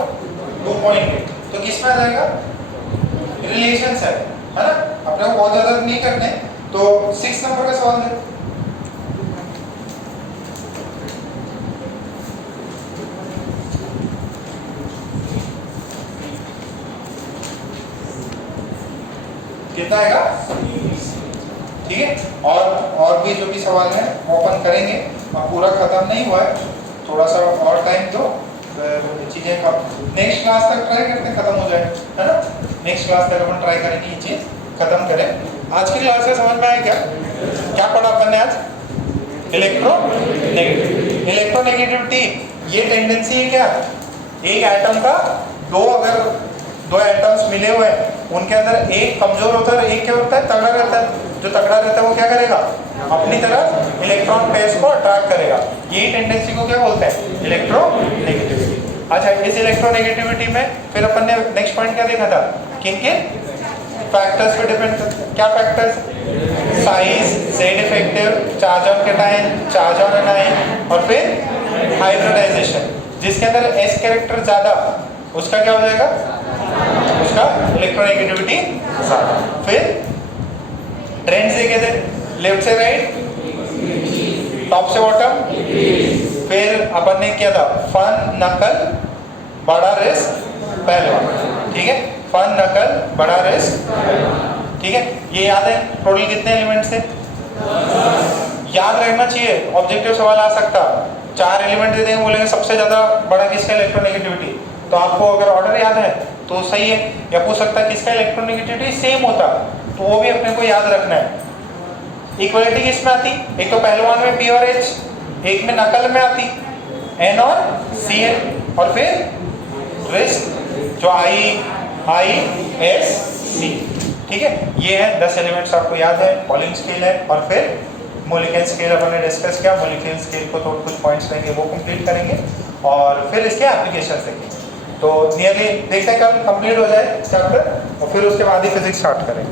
2.8। तो किस में आ जाएगा? रिलेशन है ना? अपने को बहुत ज्यादा नहीं करने, तो 6 नंबर का सवाल है। कितना आएगा? ठीक है, और भी जो भी सवाल है वो अपन करेंगे। अब पूरा खत्म नहीं हुआ है, थोड़ा सा और टाइम दो, चीजें नेक्स्ट क्लास तक ट्राई करते हैं खत्म हो जाए, है ना। नेक्स्ट क्लास तक अपन ट्राई करेंगे ये चीज खत्म करें। आज की क्लास से समझ में आया क्या क्या पढ़ा अपन ने आज? इलेक्ट्रोनेगेटिविटी। इलेक्ट्रोनेगेटिविटी ये टेंडेंसी है क्या, एक एटम का अगर दो एटम्स मिले हुए हैं उनके अंदर एक कमजोर होता है और एक क्या होता है, तगड़ा रहता है। जो तगड़ा रहता है वो क्या करेगा, अपनी तरफ इलेक्ट्रॉन पेयर्स को अट्रैक्ट करेगा। यही टेंडेंसी को क्या बोलते हैं, इलेक्ट्रोनेगेटिविटी। अच्छा, इस इलेक्ट्रोनेगेटिविटी में फिर अपन ने नेक्स्ट पॉइंट क्या देखा था, किन फैक्टर्स पे डिपेंड करता है। क्या factors, size, Z effective, charge on cation, charge on anion और फिर हाइब्रिडाइजेशन। जिसके अंदर एस कैरेक्टर ज्यादा उसका क्या हो जाएगा, उसका इलेक्ट्रोनेगेटिविटी ज्यादा। फिर ट्रेंड्स देखे थे, लेफ्ट से राइट, टॉप से बॉटम। फिर अपन ने किया था फन, नकल, बड़ा रिस्क, पहलवान। ठीक है, फन, नकल, बड़ा रिस्क, ठीक है। ये याद है टोटल कितने एलिमेंट्स थे, याद रहना चाहिए, ऑब्जेक्टिव सवाल आ सकता। 4 एलिमेंट दे देंगे, बोलेंगे सबसे ज्यादा बड़ा किसका इलेक्ट्रोनेगेटिविटी, तो आपको अगर ऑर्डर याद है तो सही है। या पूछ सकता है किसका इलेक्ट्रोनेगेटिविटी सेम होता, तो वो भी अपने को याद रखना है। इक्वलिटी किस में आती, एक तो पहलवान में P और H, एक में नकल में आती N और Cl, और फिर रिस्क जो IISC। ठीक है, ये है 10 एलिमेंट्स आपको याद है। पॉलिंग स्केल है और फिर मोलिक्यूलर स्केल अपन ने डिस्कस किया। मोलिक्यूलर स्केल को तो कुछ पॉइंट्स रहेंगे वो कंप्लीट करेंगे और फिर इसके एप्लीकेशंस देखेंगे। तो नियरली देखते हैं कल कंप्लीट हो जाए चैप्टर और फिर उसके बाद ही फिजिक्स स्टार्ट करेंगे।